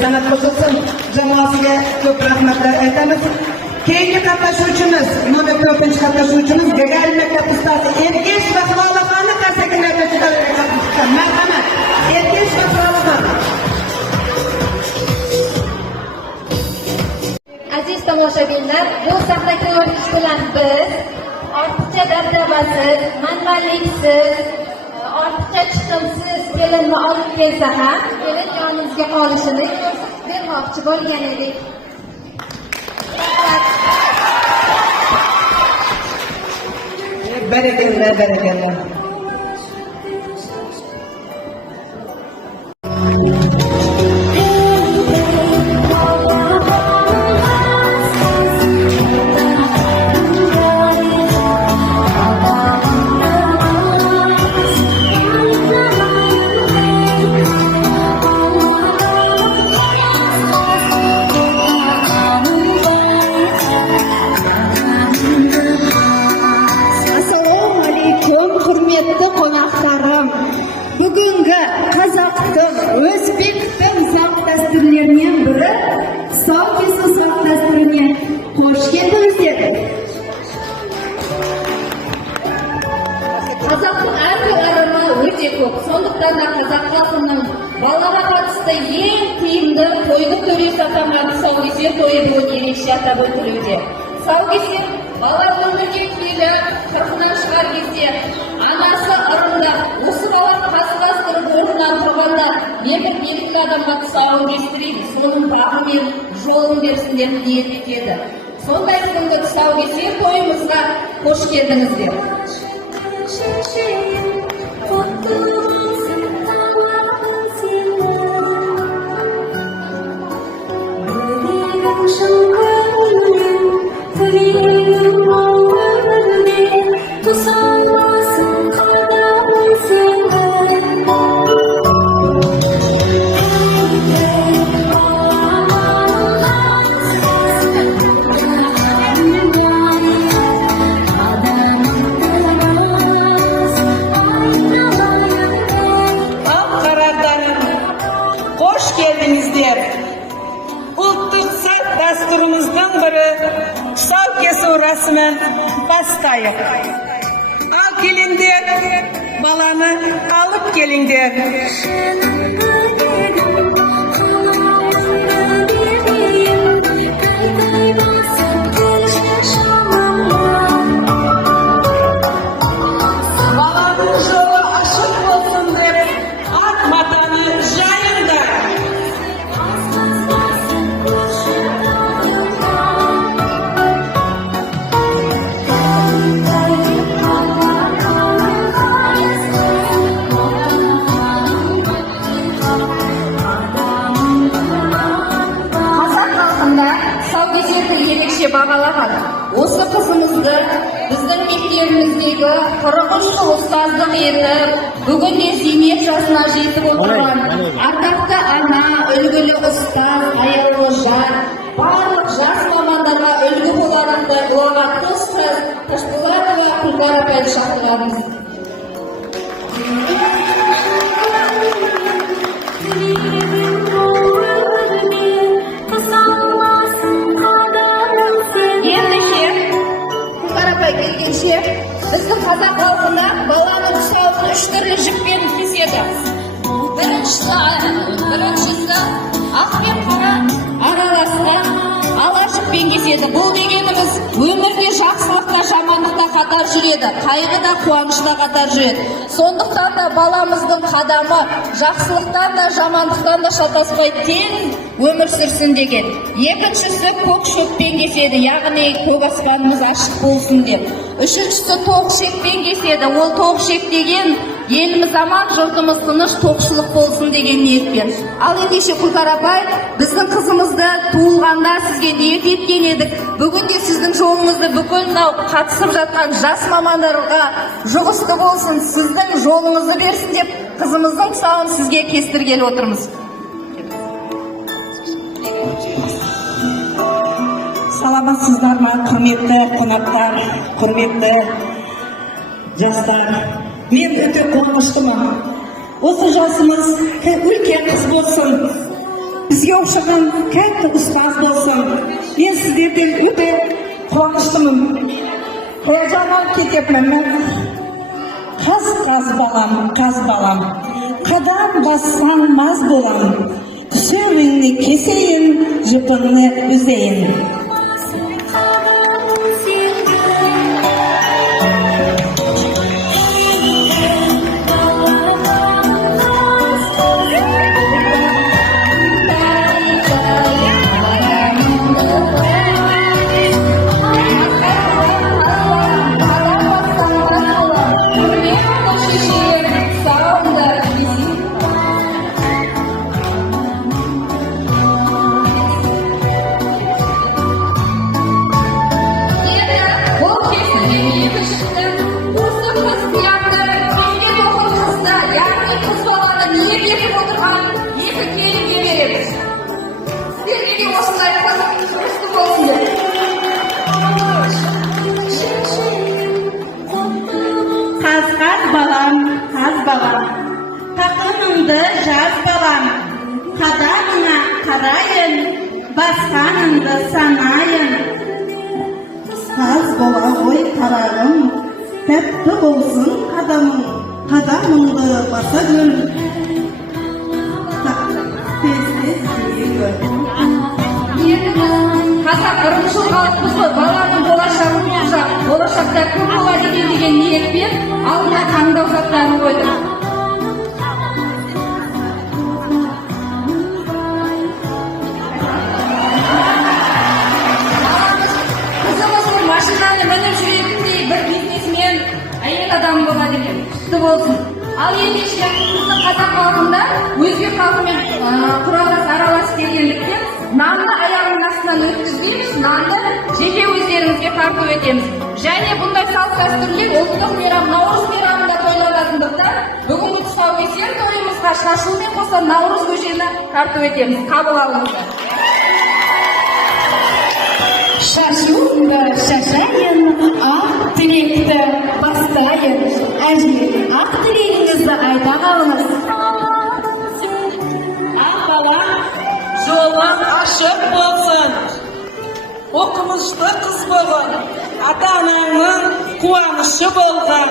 Sanat qo'shilsin jamoasiga ko'p rahmatlar aytamiz. Keyingi qatnashuvchimiz, navbat 4-chi qatnashuvchimiz Gagarin maktab ustasi Erkesh va Hilolatxonni tarsaklarga juda qatnashgan. Marhamat, Erkesh va Hilolatxon. Aziz tomoshabinlar, bu sahna ko'rish bilan biz ortiqcha dabdabasiz, manmanliksiz, ortiqcha chiqimsiz kelinni olib kelsa ham kelin yonimizga qolishini ko'rsatib bermoqchi bo'lgan edik. Barakallah, barakallah. ерекше атап өтілуде. Тұсаукесер бала өмірге келіп, қырқынан шығар кезде анасы ырымдап, осы бала қасқастырып орнынан тұрғанда мен бір белгілі адамға тұсауын кестірейін, соның бағы мен жолын берсін деп ниет етеді. Сондай күнгі тұсаукесер тойымызға қош келдіңіздер. Dasturumuzdan biri tusaukesir rasmini bastayıq. Al kelindir, balani alıp kelindir. Balanın yolu açık olsun deb, ak matani jayında. Бағалаған. Осы қызымызды біздің мектебіміздегі 43 жыл ұстаздық етіп, бүгінде зейнет жасына жетіп отырған ардақты ана, үлгілі ұстаз, аяулы жар, барлық жас мамандарға үлгі боларлықтай ұлағатты ұстаз Ташпулатова Күлдар апайды шақырғанбыз. Біздің қазақ халқына баланың тұсауын 3 түрлі жіппен кеседі. Біріншісі ақ пен қара араласқан ала жіппен кеседі. Бұл дегеніміз өмірде жақсылықта жамандықта қатар жүреді, қайғыда қуанышта қатар жүреді. Сондықтан да баламыздың қадамы жақсылықтан да жамандықтан да шатаспай тең өмір сүрсін деген. Екіншісі көк шөппен кеседі, яғни көк аспанымыз ашық болсын деп. Үшіншісі тоқшекпен кеседі. Ол тоқшек деген еліміз аман, жұртымыз тыныш, тоқшылық болсын деген ниетпен. Ал ендеше Күлдар апай, біздің қызымызды туылғанда сізге ниет еткен едік. Бүгінде сіздің жолыңызды бүкіл қатысып жатқан жас мамандарға жұғысты болсын, сіздің жолыңызды берсін деп, қызымыздың тұсауын сізге кестіргелі отырмыз. Саламатсыздар ма, құрметті қонақтар, құрметті жастар. Мен өте қуаныштымын. Осы жасымыз үлкен қыз болсын, бізге оқшаған кәтті ұстаз болсын. Мен сіздерден өте қуаныштымын. Жаңа кетепмін. Қаз балам, қадам бассан маз болам. Түсеуіңні кесейін, жіпіңні үзейін. Takımında jaz balam, kadamına karayın, baskanında sanayın. Kaz bola oy kararım, tepki olsun kadamın, kadamında basa gül. Tez tez gör. қазақ ырымшыл халықпыз ғой, баланың болашағы болса, болашақта көп болады екен деген ниетпен алдына таңдау заттарын қойдым. Қызымыздың машинаны мініп жүретіндей бір бизнесмен әйел адам болады екен, құтты болсын. Ал ендеше біздің қазақ халқында өзге халқымен құралас араласып келгендіктен нанды аяғының астынан өткізбейміз, нанды жеке өздеріңізге тарту етеміз. Және бұндай салт дәстүрлер ұлттық мейрам Наурыз мейрамында тойланатындықтан бүгінгі тұсаукесер тойымызға шашылмен қоса Наурыз көжені тарту етеміз. Қабыл алыңыздар. Шашуымды шашайын, ақ тілекті бастайын. Әжелердің ақ тілегіңізді айта қалыңыз. Ақ бала жолың ашық болсын. Оқымышты қыз болған, ата-анаңның қуанышы болған.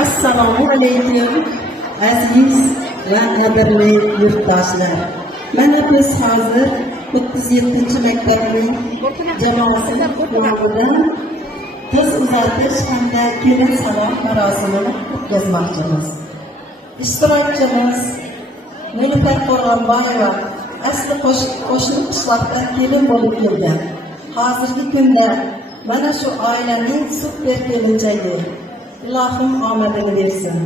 Assalomu alaykum aziz va qadrli yurtdoshlar. Mana biz hozir 37-maktabning jamoasi nomidan qiz uzatish hamda kelin salom marosimini o'tkazmoqchimiz. Ishtirokchimiz Nilufar Qo'rg'onboyeva asli qo'shni qishloqdan kelin bo'lib kelgan. Hozirgi kunda mana shu oilaning super kelinchagi. Ilohim omadini bersin.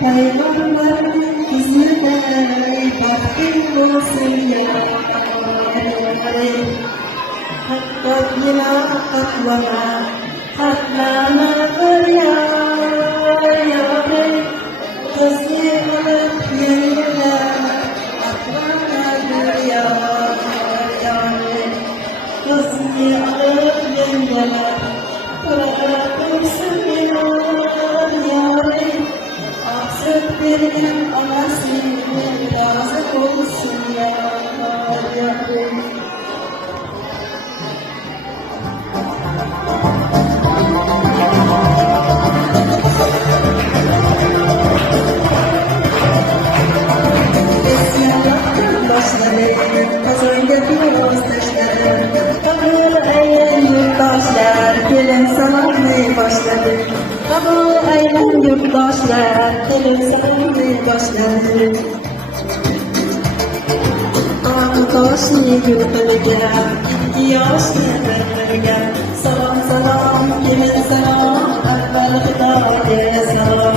Bye. Kızılay baktın olsun ya. Katlarına katlana, katlanır ya. Kızı alıp yerine, katlanır ya. Kızı alıp yerine, bırakırsın ya. Aksık birinin anası razı olsun ya. Kabul eylen yurttaşlar, gelin salamaya başladı. Ağdaşını yurtlarga, yaşlı verlerge, salam salam, gelin salam, evvel Xudaya salam.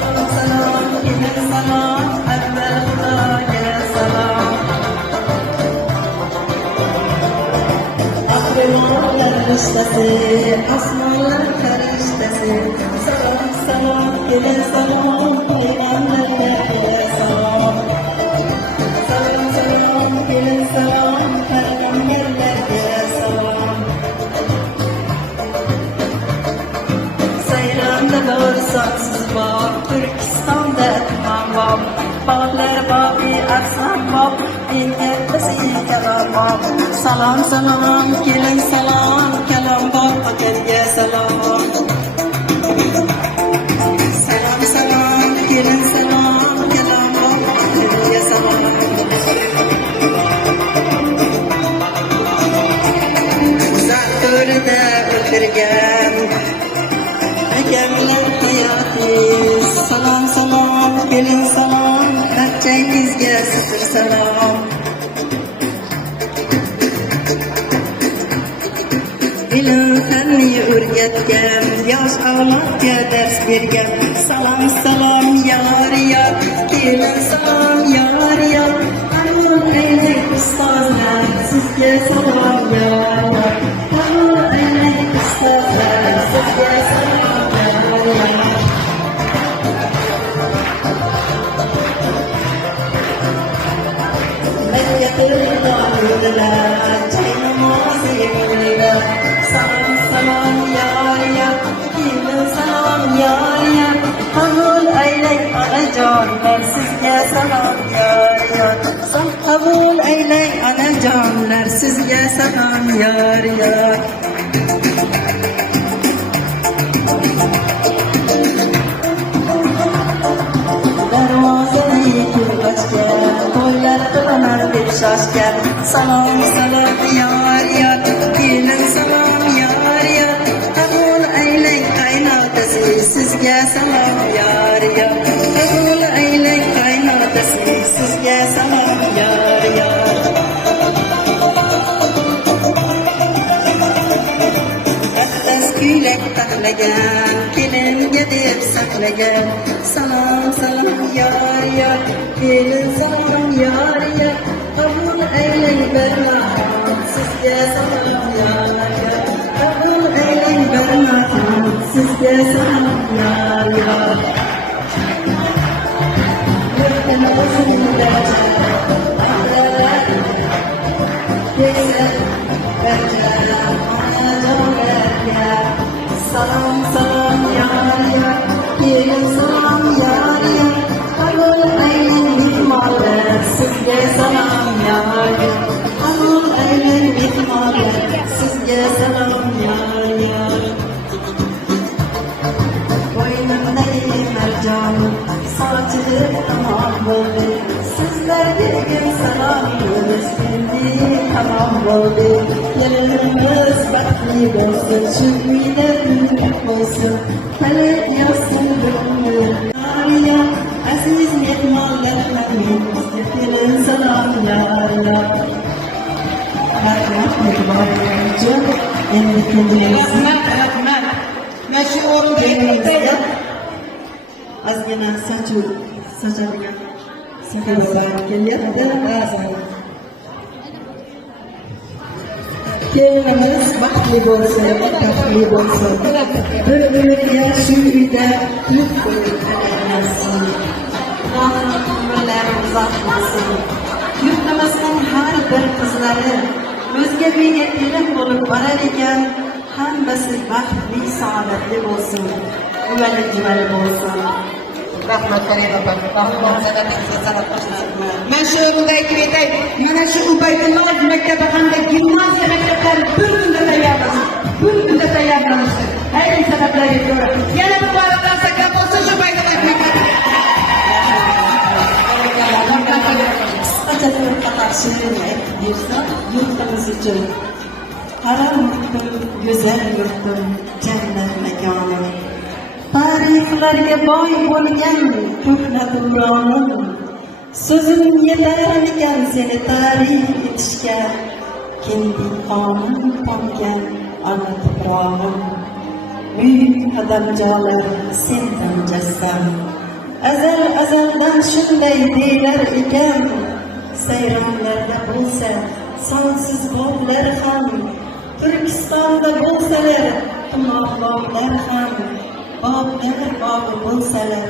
Salam salam, gelin salam, evvel Xudaya salam. Akremanlar rüştesi, asmanlar karıştesi. Salam salam, gelin salam, peygamberlerge salam. Salam salam, gelin salam, peygamberlerge salam. Seyranda bağırsak siz bak, Türkistan'da tamam bak. Bağlar babi, aksan bak, dinletmesi kebap bak. Salam salam, gelin salam, kelam bak, fakirge salam. Salam salam, gelin salam, kelam bak, fakirge salam. Zatörde öldürgen, egemler hayatı. Salam salam, gelin salam, bahçengizge sıfır salam. Bilim fenni o'rgatgan, yosh avlodga dars bergan. Salam salam yar yar, kelin salam yar yar. Qabul aylang ustozlar, sizga salam yar yar. Qabul aylang ustozlar, sizga salam yar yar. Makkatul Mukarramah, chay namozi o'qiylar. Salam salam yar yar, kelin salam yar yar. Qabul aylang onajonlar, sizga salam yar yar. Qabul aylang onajonlar, sizga salam yar yar. Darvozani ko'rgachgan, to'ylar qilaman deb shoshgan. Salam salam yar yar, kelin salam yar yar. Qabul aylang qaynotasi, sizga salam yar yar. Qabul aylang qaynotasi, sizga salam yar yar. Atlas kuylak taxlagan, kelinga deb saqlagan. Salam salam yar yar, kelin salam yar yar. Qabul aylang barmahan, sizga salam yar yar. Qabul aylang barmahan, sizga salam yar yar. Yurtini o'zingda ahlar, kesak barcha onajonlarga. Salam salam yar yar, kelin salam yar yar. Qabul aylang mehmonlar, sizga salam yar yar. Qabul aylang mehmonlar, sizga salam yar yar. Bo'ynimdagi marjon, sochilib tamom bo'ldi. Sizlarga salomimiz endi tamom bo'ldi. Kelinimiz baxtli bo'lsin, shu uyda tinch bo'lsin. Tilak yozsin bizni yar yar. Aziz mehmonlarimiz, kelin salam yar yar. Rahmat, e'tiboringiz endi kunimizda Rahmat. Mana shu o'ringa ozgina sochuv sochadigan saharlar kelyapti. Kelinimiz baxtli bo'lsin, baxtli bo'lsin. Bir-biriga shu uyda ko'p aylansin. Umrlari uzoq bo'lsin. Yurtimizning har bir qizlari o'zga uyga kelin bo'lib borar ekan, hammasi baxtli, saodatli bo'lsin. Uvali-juvali bo'lsin. Rahmat Farida opa. Men shu o'rinda aytib o'tay, mana shu Ubaydulloh maktabi hamda gimnaziya maktablari bir kunda tayyorlanadi. Bir kunda tayyorlanadi. Ayrim sabablarga ko'ra. Yana bir barobar sakrab bo'lsa shu Ubaydulloh maktabi. Qisqacha bir qator she'rni aytib bersam, yurtimiz uchun. Haram yurtim, go'zal yurtim, jannat makonim. Tarixlarga boy bo'lgan ko'hna davronim. So'zim yetarmikan seni tarix etishga. Kindik qonim tomgan ona tuprog'im. Buyuk qadamjolar sendan jassam. Azaldan shunday deylar ekan. Sayronlarda bo'lsa sonsiz bog'lar ham, Turkistonda bo'lsalar qumloqlar ham, bog'lar bog'i bo'lsalar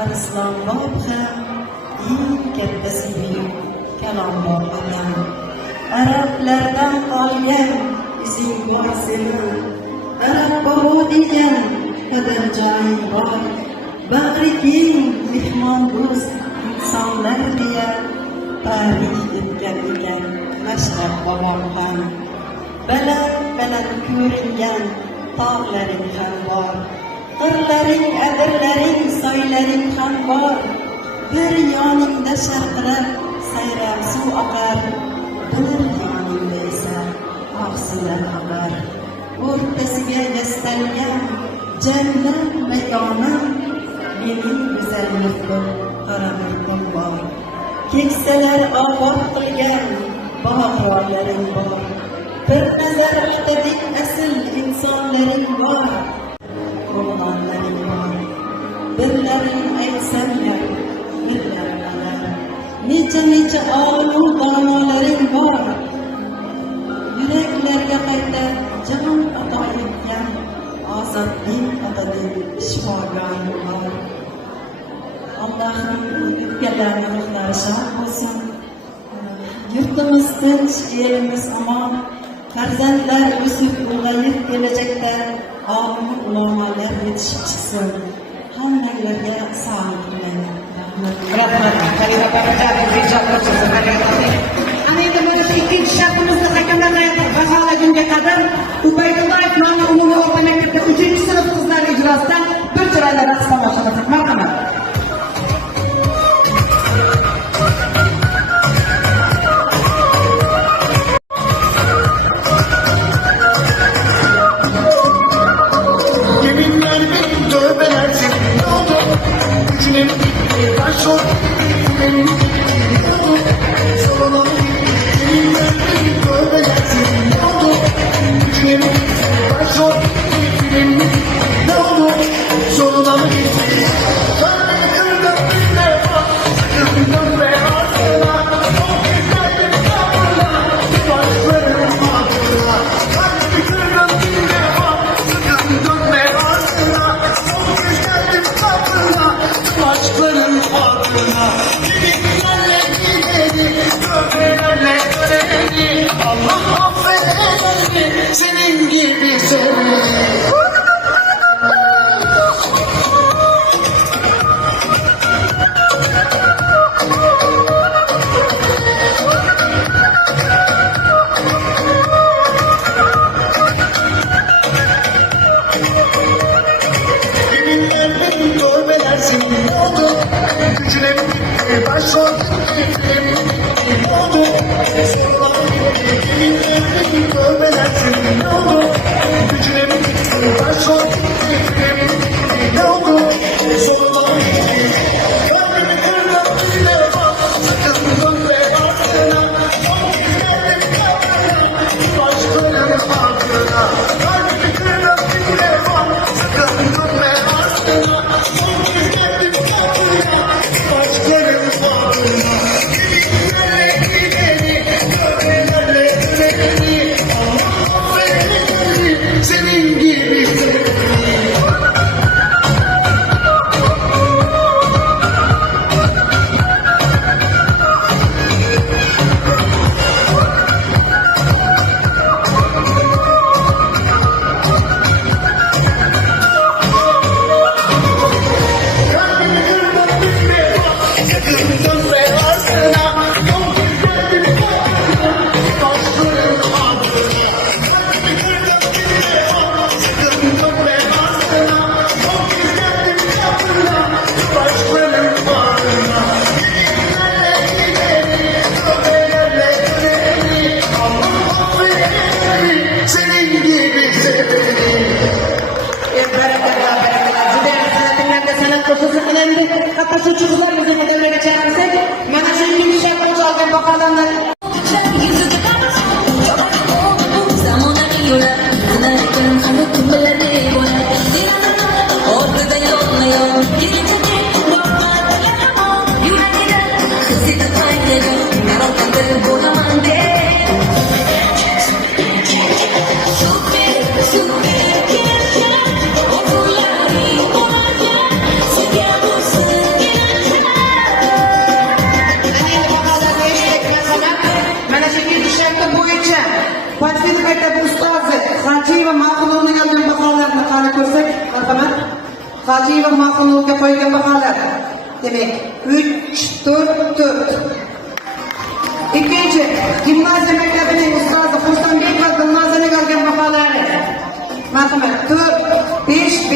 Arslon bog' ham, eng kattasi buyuk Kalonbog' odam. Arablardan qolgan izing bor sening, Arab bobo degan qadamjoying bor. Bag'ri keng mehmon do'st insonlar deya tarix etgan ekan Mashrab bobom ham. Baland ko'ringan tog'laring ham bor, qirlaring, adirlaring, soylaring ham bor. Bir yoningda sharqirab sayrab suv oqar, bir yoningda esa oqsular oqar. O'rtasiga yastalgan jannat makonim, mening go'zal yurtim, qora yurtim bor. Keksalar obod qilgan bog'laring bor. Bir nazar o'tadik asl insonlaring bor. O'g'lonlaring bor. Birlaring aytsanlar, birlaring olar. Necha olim donolaring bor. Yuraklarga qayta jon ato etgan ozodlik atadek shifogon bor. Allohim yurtlarning ruhlari shod bo'lsin. Yurtimiz tinch, elimiz omon. Farzandlar o'sib ulg'ayib kelajakda olim ulamolar yetishib chiqsin. Hammalarga sog'lik tilayman. Rahmat Farida opa. Ana endi mana shu ikkinchi shartimizni hakamlar baholagunga qadar Ubaydulloh nomli umumiy o'rta maktabda 3-sinf qizlar ijrosidan bir chiroyli raqs tomosha qilsak. Marhamat. Senin gibi sevdim. Yeminlerim görmelersin oldu. Gücüne başladı. Oldu. Yeminlerim görmelersin oldu. Gücüne başladı. Oldu. Sorular kalbimi kırdım bir defa. Sakın dönme ardına. Son günlerim kalbına. Başlarım ardına. Kalbimi kırdım bir defa. Sakın dönme ardına. Son günlerim kalbına. baholanadi. Mana shu ikkinchi sharti bo'yicha Pasfil maktabi ustozi Hajiyeva Mahmulovga yozgan baholarni qani ko'rsak, marhamat. Hajiyeva Mahmulovga qo'ygan baholar. Demak, 3-4-4. Ikkinchi, gimnaziya maktabining ustozi Husanbekova Dilnozaning olgan baholari. Marhamat, 4-5-5.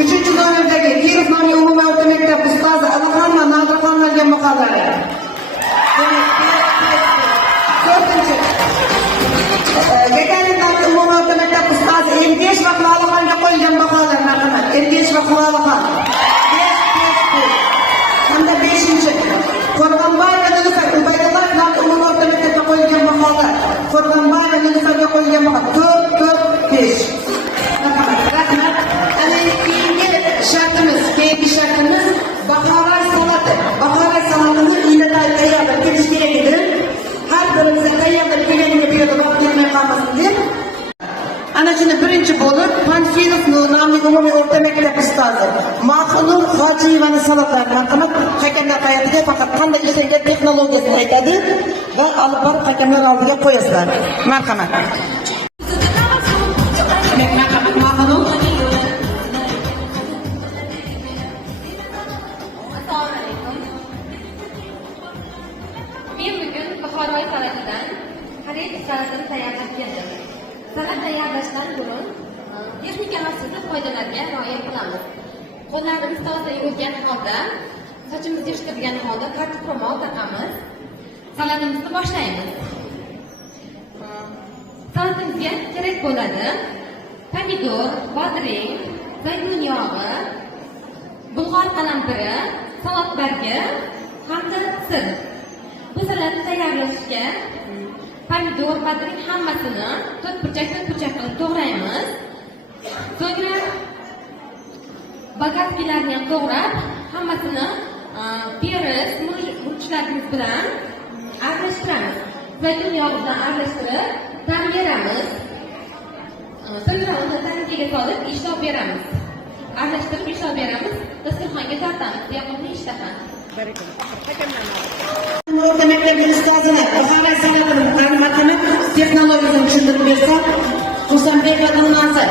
Uchinchi nomerdagi Kirov nomli umumiy o'rta maktab ustozi Alixon va Nodirxon olgan baholari. To'rtinchi, Gagarin nomli umumiy o'rta maktab ustozi Ergash va Xolixonga qo'yilgan baholar. Marhamat, Ergash va Xolixon. Hamda 5-chi, Qo'rg'onboyeva Nilufar Ubaydullayev nomli umumiy o'rta maktabga qo'yilgan baholar. Qo'rg'onboyeva Nilufarga qo'yilgan baholar 4-4-5. Rahmat. Ana keyingi shartimiz baholar san'ati. Baholar san'atini uyda tayyorlab kelish kerak edi. Har birimiz tayyorlab kelganimga bu yerda vaqt ketmay qolmasin deb. Ana shuni birinchi bo'lib Panfilov nomli umumiy o'rta maktab ustozi Mahmud Hojiyevani salatlar marhamat hakamlar hayatiga faqat qanday ishlangan texnologiyasini aytadi va olib borib hakamlar oldiga qo'yasizlar. Marhamat. Marhamat Mahmud. Men bugun Buxoroy salatidan xarid salatini tayyorlab keldim. Salat tayyorlashdan burun texnika xavfsizlik qoidalariga rioya qilamiz. Qo'llarimiz toza yuvilgan holda, sochimizni yig'ishtirgan holda qattiq ro'mol taqamiz. Salatimizni boshlaymiz. Salatimizga kerak bo'ladi pomidor, bodring, zaytun yog'i, bulg'or qalampiri, salat bargi hamda sir. Bu salatni tayyorlashga pomidor, bodring hammasini to'rtburchak qilib to'g'raymiz. So'ngra bagatkilarni ham to'g'rab, hammasini piyoz, murchlarimiz bilan aralashtiramiz. Zaytun yog'i bilan aralashtirib, dam beramiz. So'ngra uni tankiga solib ishlov beramiz. Aralashtirib ishlov beramiz. Dasturxonga tortamiz. Yoqimli ishtaha. O'rta maktab ustozini baholar san'atini marhamat texnologiyasini tushuntirib bersa, Husanbekova Dilnoza.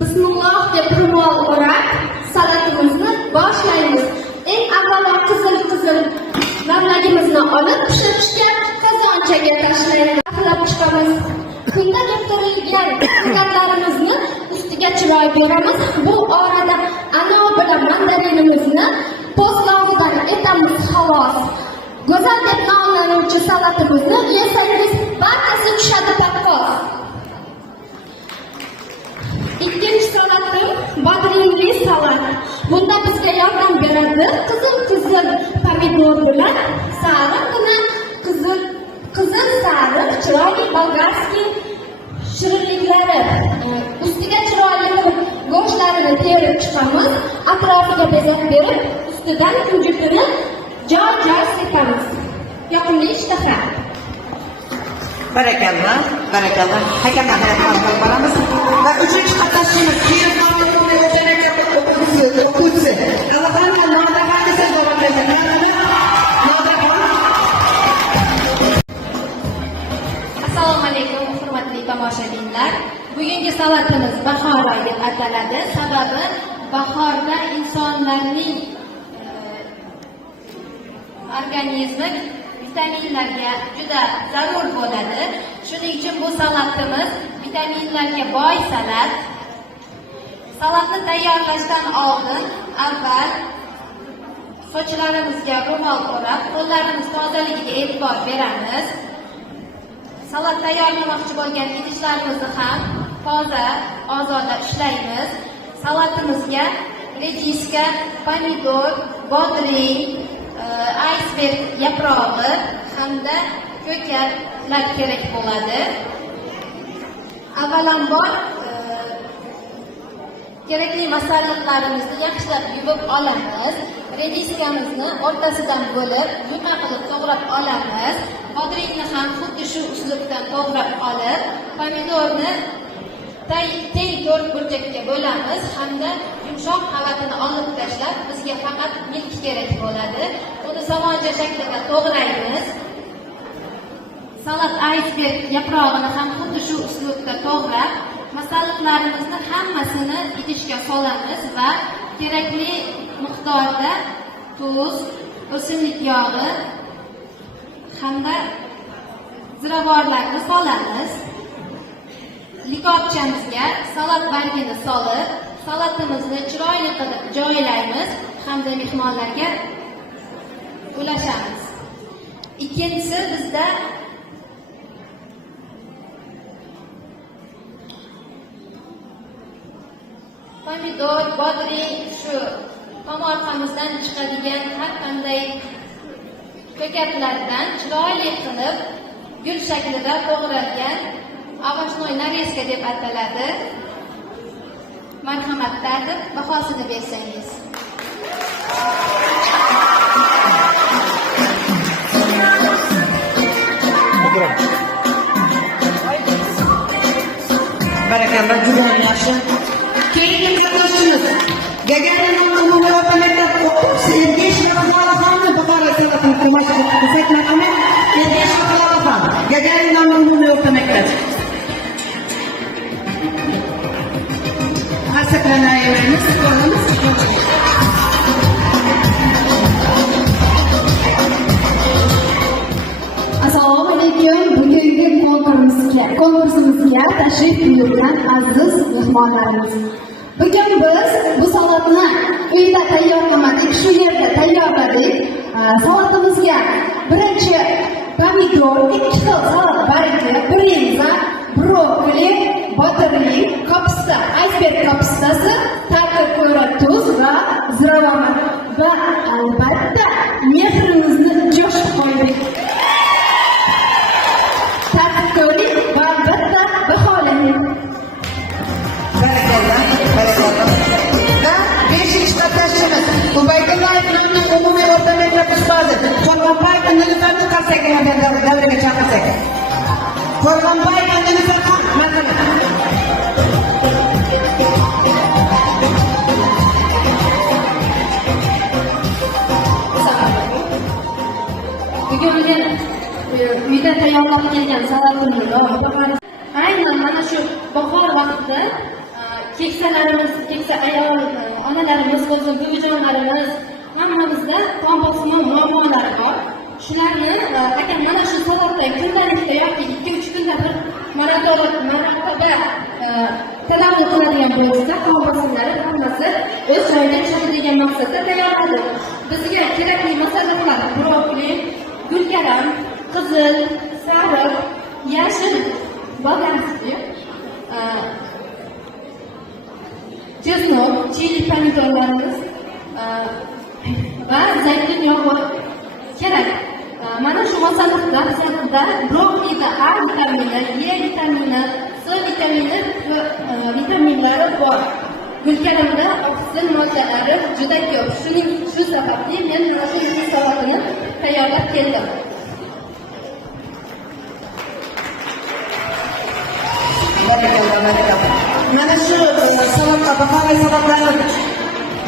Bismillah deb ro'mol o'rab, salatimizni boshlaymiz. Eng avvalo qizil lavlagimizni olib pishirishga qozonchaga tashlaymiz. Axlab chiqamiz. Kunda keltirilgan qizarlarimizni ustiga chiroy beramiz. Bu orada anov bilan mandarinimizni postlovdan etamiz xolos. Go'zal deb nomlanuvchi salatimizni yesangiz barchasi tushadi pakkos. Ikkinchi salatim bodringli salat. Bunda bizga yordam beradi qizil pomidor bilan sariqgina qizil sariq chiroyli bolgarskiy shirinliklari. Ustiga chiroyli go'shtlarini terib chiqamiz. Atrofiga bezak berib, ustidan kunjutini joy sepamiz. Yoqimli ishtaha. Barakallah. Hakamlar hayatiga boramiz. Va uchinchi qatnashchimiz Kirov nomli umumiy o'rta maktab o'quvchisi Alixon Nodirxon esa javob beradi. Assalomu alaykum hurmatli tomoshabinlar. Bugungi salatimiz bahora deb ataladi. Sababi bahorda insonlarning organizmi vitaminlarga juda zarur bo'ladi. Shuning uchun bu salatimiz vitaminlarga boy salat. Salatni tayyorlashdan oldin avval sochlarimizga ro'mol o'rab, qo'llarimiz tozaligiga e'tibor beramiz. Salat tayyorlamoqchi bo'lgan idishlarimizni ham toza, ozoda ishlaymiz. Salatimizga rediska, pomidor, bodring, iceberg yaprog'i hamda ko'katlar kerak bo'ladi. Avvalambor kerakli masalliqlarimizni yaxshilab yuvib olamiz. Rediskamizni o'rtasidan bo'lib, yumma qilib to'g'rab olamiz. Bodringni ham xuddi shu uslubda to'g'rab olib, pomidorni teng to'rt burchakka bo'lamiz hamda yumshoq qavatini olib tashlab, bizga faqat milk kerak bo'ladi. Uni somoncha shaklida to'g'raymiz. Salat iceberg yaprog'ini ham xuddi shu uslubda to'g'rab, masalliqlarimizni hammasini idishga solamiz va kerakli miqdorda tuz, o'simlik yog'i hamda ziravorlarni solamiz. Likopchamizga salat bargini solib, salatimizni chiroyli qilib joylaymiz hamda mehmonlarga ulashamiz. Ikkinchisi bizda pomidor, bodring, shu tomorqamizdan chiqadigan har qanday ko'katlardan chiroyli qilib gul shaklida to'g'ralgan ovocnoy narezka deb ataladi. Marhamat tatib, bahosini bersangiz. Barakallah, juda yaxshi. Keyingi muzokarachiimiz Gagarin umumiy o'rta maktab o'quvchisi Ergashev Xalqoni Buxoro salatini tomosha qilsak, marhamat, Ergashev Xalqon, Gagarin umumiy o'rta maktab. Asaklanaymiz, qolamiz. Assalomu alaykum. Bugungi konkursimizga tashrif buyurgan aziz mehmonlarimiz. Bugun biz bu salatni uyda tayyorlamadik, shu yerda tayyorladik. Salatimizga birinchi pomidor, 2 xil salat bargi, brinza, brokoli, bodring, kapsta, iceberg kapstasi, ta'bga ko'ra tuz va ziravorlar va albatta mehrimizni jo'shib qo'ydik. Ta'bko'rlik va albatta baholang. Barakallah, barakallah. Va 5-chi qatnashchimiz Ubaydullayev nomli umumiy o'rta maktab ustozi Qo'rg'onboyev Nilufani qarsaga davraga chaqirsak. Qo'rg'onboyev Nilufani marhamat. Bugun men uyda tayyorlab kelgan salatimni aynan mana shu bahor vaqtida keksa ayol onalarimiz, buvijonlarimiz hammamizda qon bosimi muammolari bor. Shularni agar mana shu salatda kundalikda yoki 2-3 kunda bir marotaba tadabbur qiladigan bo'lsa, qon bosimlari hammasi o'z joyiga tushadi degan maqsadda tayyorladi. Bizga kerakli masalliqlar brokoli, gulkaram, qizil, sariq, yashil bolgarskiy, chesnok, chili pomidorlarimiz va zaytun yog'i kerak. Mana shu masalliqlarda brokolida A vitamini, E vitamini, C vitamini va vitaminlari bor. Gulkaramda oqsil moddalari juda ko'p. Shu sababli men mana shu salatini tayyorlab keldim. Barakallah, barakallah. Mana shu salatga bahoriy salatlarni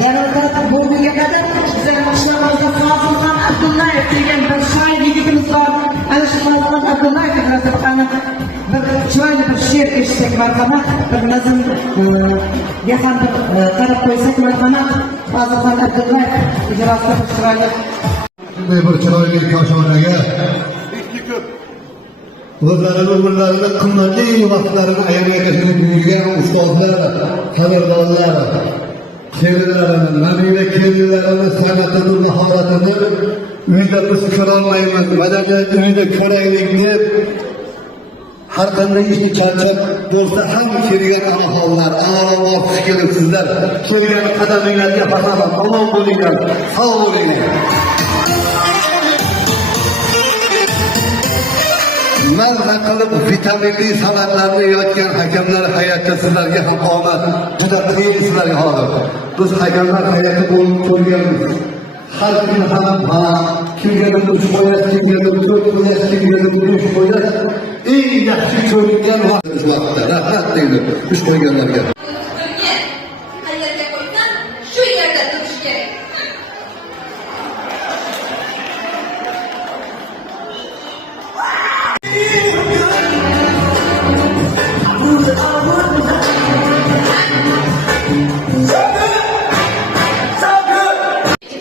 yanada bugunga qadar bizning qishloqimizda Fozilxon Abdullayev degan bir shoir yigitimiz bor. Ana shu Fozilxon Abdullayev munosabati bir chiroyli bir she'r eshitsak marhamat, bir nazmga ham bir qarab qo'ysak marhamat. Fozilxon Abdullayev ijrosida bir chiroyli bir chiroyli koshonaga o'zlarini umrlarida qimmatli vaqtlarini ayamaga yurgan ustozlar, qadrdonlar, she'rlarini, nabira kelinlarini, san'atini, mahoratini uyda biz ko'rolmaymiz, madaniyat uyda ko'raylik deb har qanday ishni charchab bo'lsa ham kelgan aholilar, avvalambor xush kelibsizlar. Kelgan qadaminglarga faxrlanib, omon bo'linglar, sog' bo'linglar. Mazza qilib vitaminli salatlarni yeyotgan hakamlar hayotda sizlarga ham omad. Juda qiyin sizlarga hozir. Biz hakamlar hayotda bo'lib ko'rganmiz. Har kuni ham kimgadir uch qo'yar, kimgadir to'rt qo'yar, kimgadir besh qo'yar. Eng yaxshi ko'rgan vaqtda rahmat deydi uch qo'yganlarga. Qayerga qo'ysam, shu yerda turish kerak.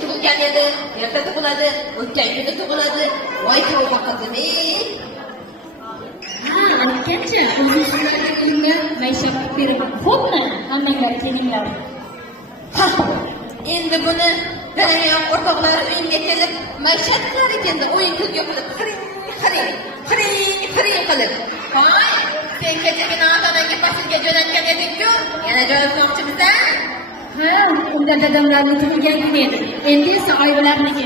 Tug'ilgan edi, erta tug'iladi, o'tgan kuni tug'iladi. Voy tavba qildimi? Aytgancha, o'zim sizlarga qo'limga maishat berib, xo'pmi? Hammanglar kelinglar. Ha, endi buni dalayoq o'rtoqlari uyimga kelib, maishat qilar ekanda, o'yin kulgi qilib, xiring qilib. Hoy, sen kechagina ota-onangga faslga jo'natgan eding-ku, yana jo'natmoqchimisan? Ha, unda dadamlarning tug'ilgan kuni edi. Endi esa oilalarniki.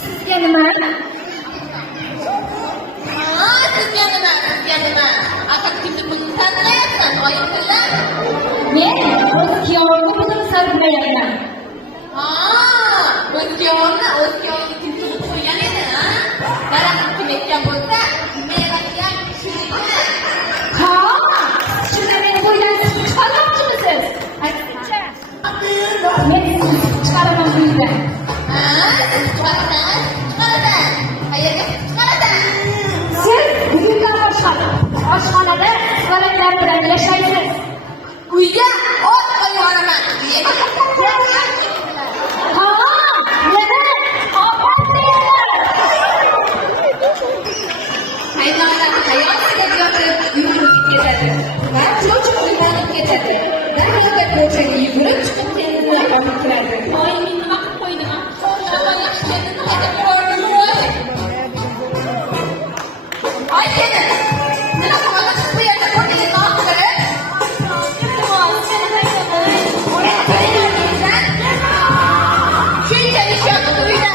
Sizga nima? Sizga nima? Aql kimni pulini sarflayapsan, oyim pullar? Men o'z kuyovimni pulini sarflayapman. O'z kuyovimni kim tug'ib qo'ygan edi, ha? Daraxt kim ekkan bo'lsa, mevasi ham shuniki. Ha, shunda meni bo'ydan chiqarmoqchimisiz? Aytingchi. Men sizni chiqaraman bu yerdan. Chiqarasan. Qayerga chiqarasan? Siz buyurgan oshxonada bolaklar bilan yashaysiz. Uyga o't qo'yvoraman. Ha, nima? Ofatlar. Hayvonlar hayotida yotib yugurib ketadi. Va cho'chib uyg'onib ketadi. Daryoda ko'chaga yugurib chiqib dengizni olib kiradi. Voy, men nima qilib qo'ydim? Ay kelin, nima qilmoqchi bu yerda ko'rdingiz oxiri? Shuncha ish yotib uyda,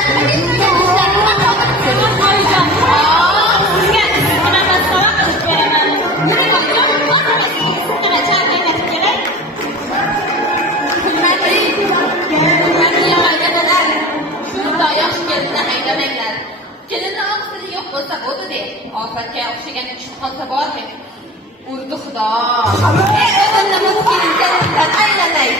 kelinni og'zida yo'q bo'lsa bo'ldi de, ofatga o'xshagan ish qolsa bormi? Urdi xudo. O'zimni muskillikdan aylanay.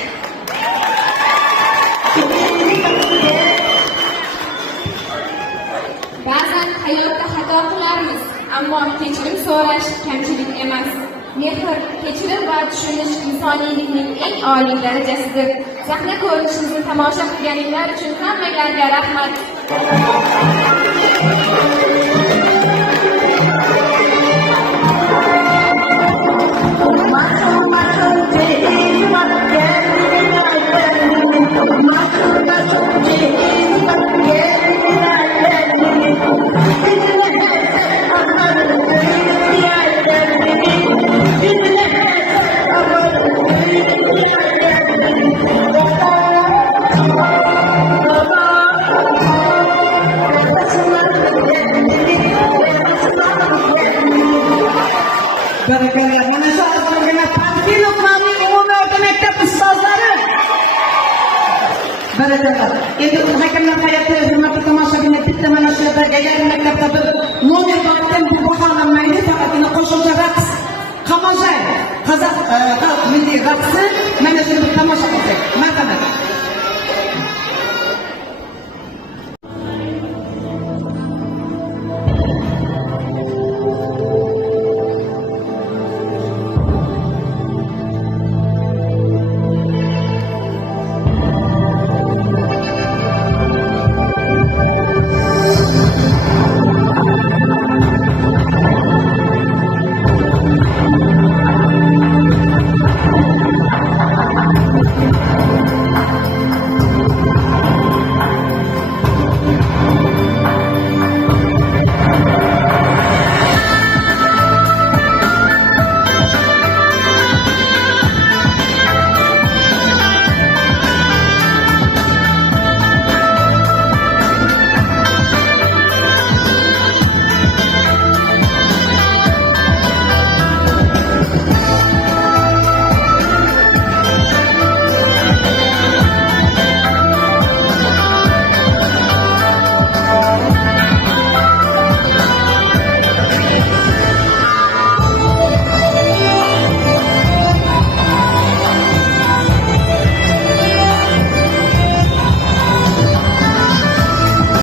Ba'zan hayotda xato qilarmiz, ammo kechirim so'rash kamchilik emas. Mehr, kechirim va tushunish insoniylikning eng oliy darajasidir. Sahna ko'rinishimizni tomosha qilganinglar uchun hammalarga rahmat. Barakallah. Mana shu ozgina Parki Luqmonning umumiy o'rta maktab ustozlari. Barakallah. Endi hakamlar hay'ati hurmatli tomoshabinlar, bitta mana shu agar maktabda bir nomer bordan bu baholanmaydi, faqatgina qo'shimcha raqs, qamajay, qozoq xalq milliy raqsi mana shuni tomosha qilsak. Marhamat.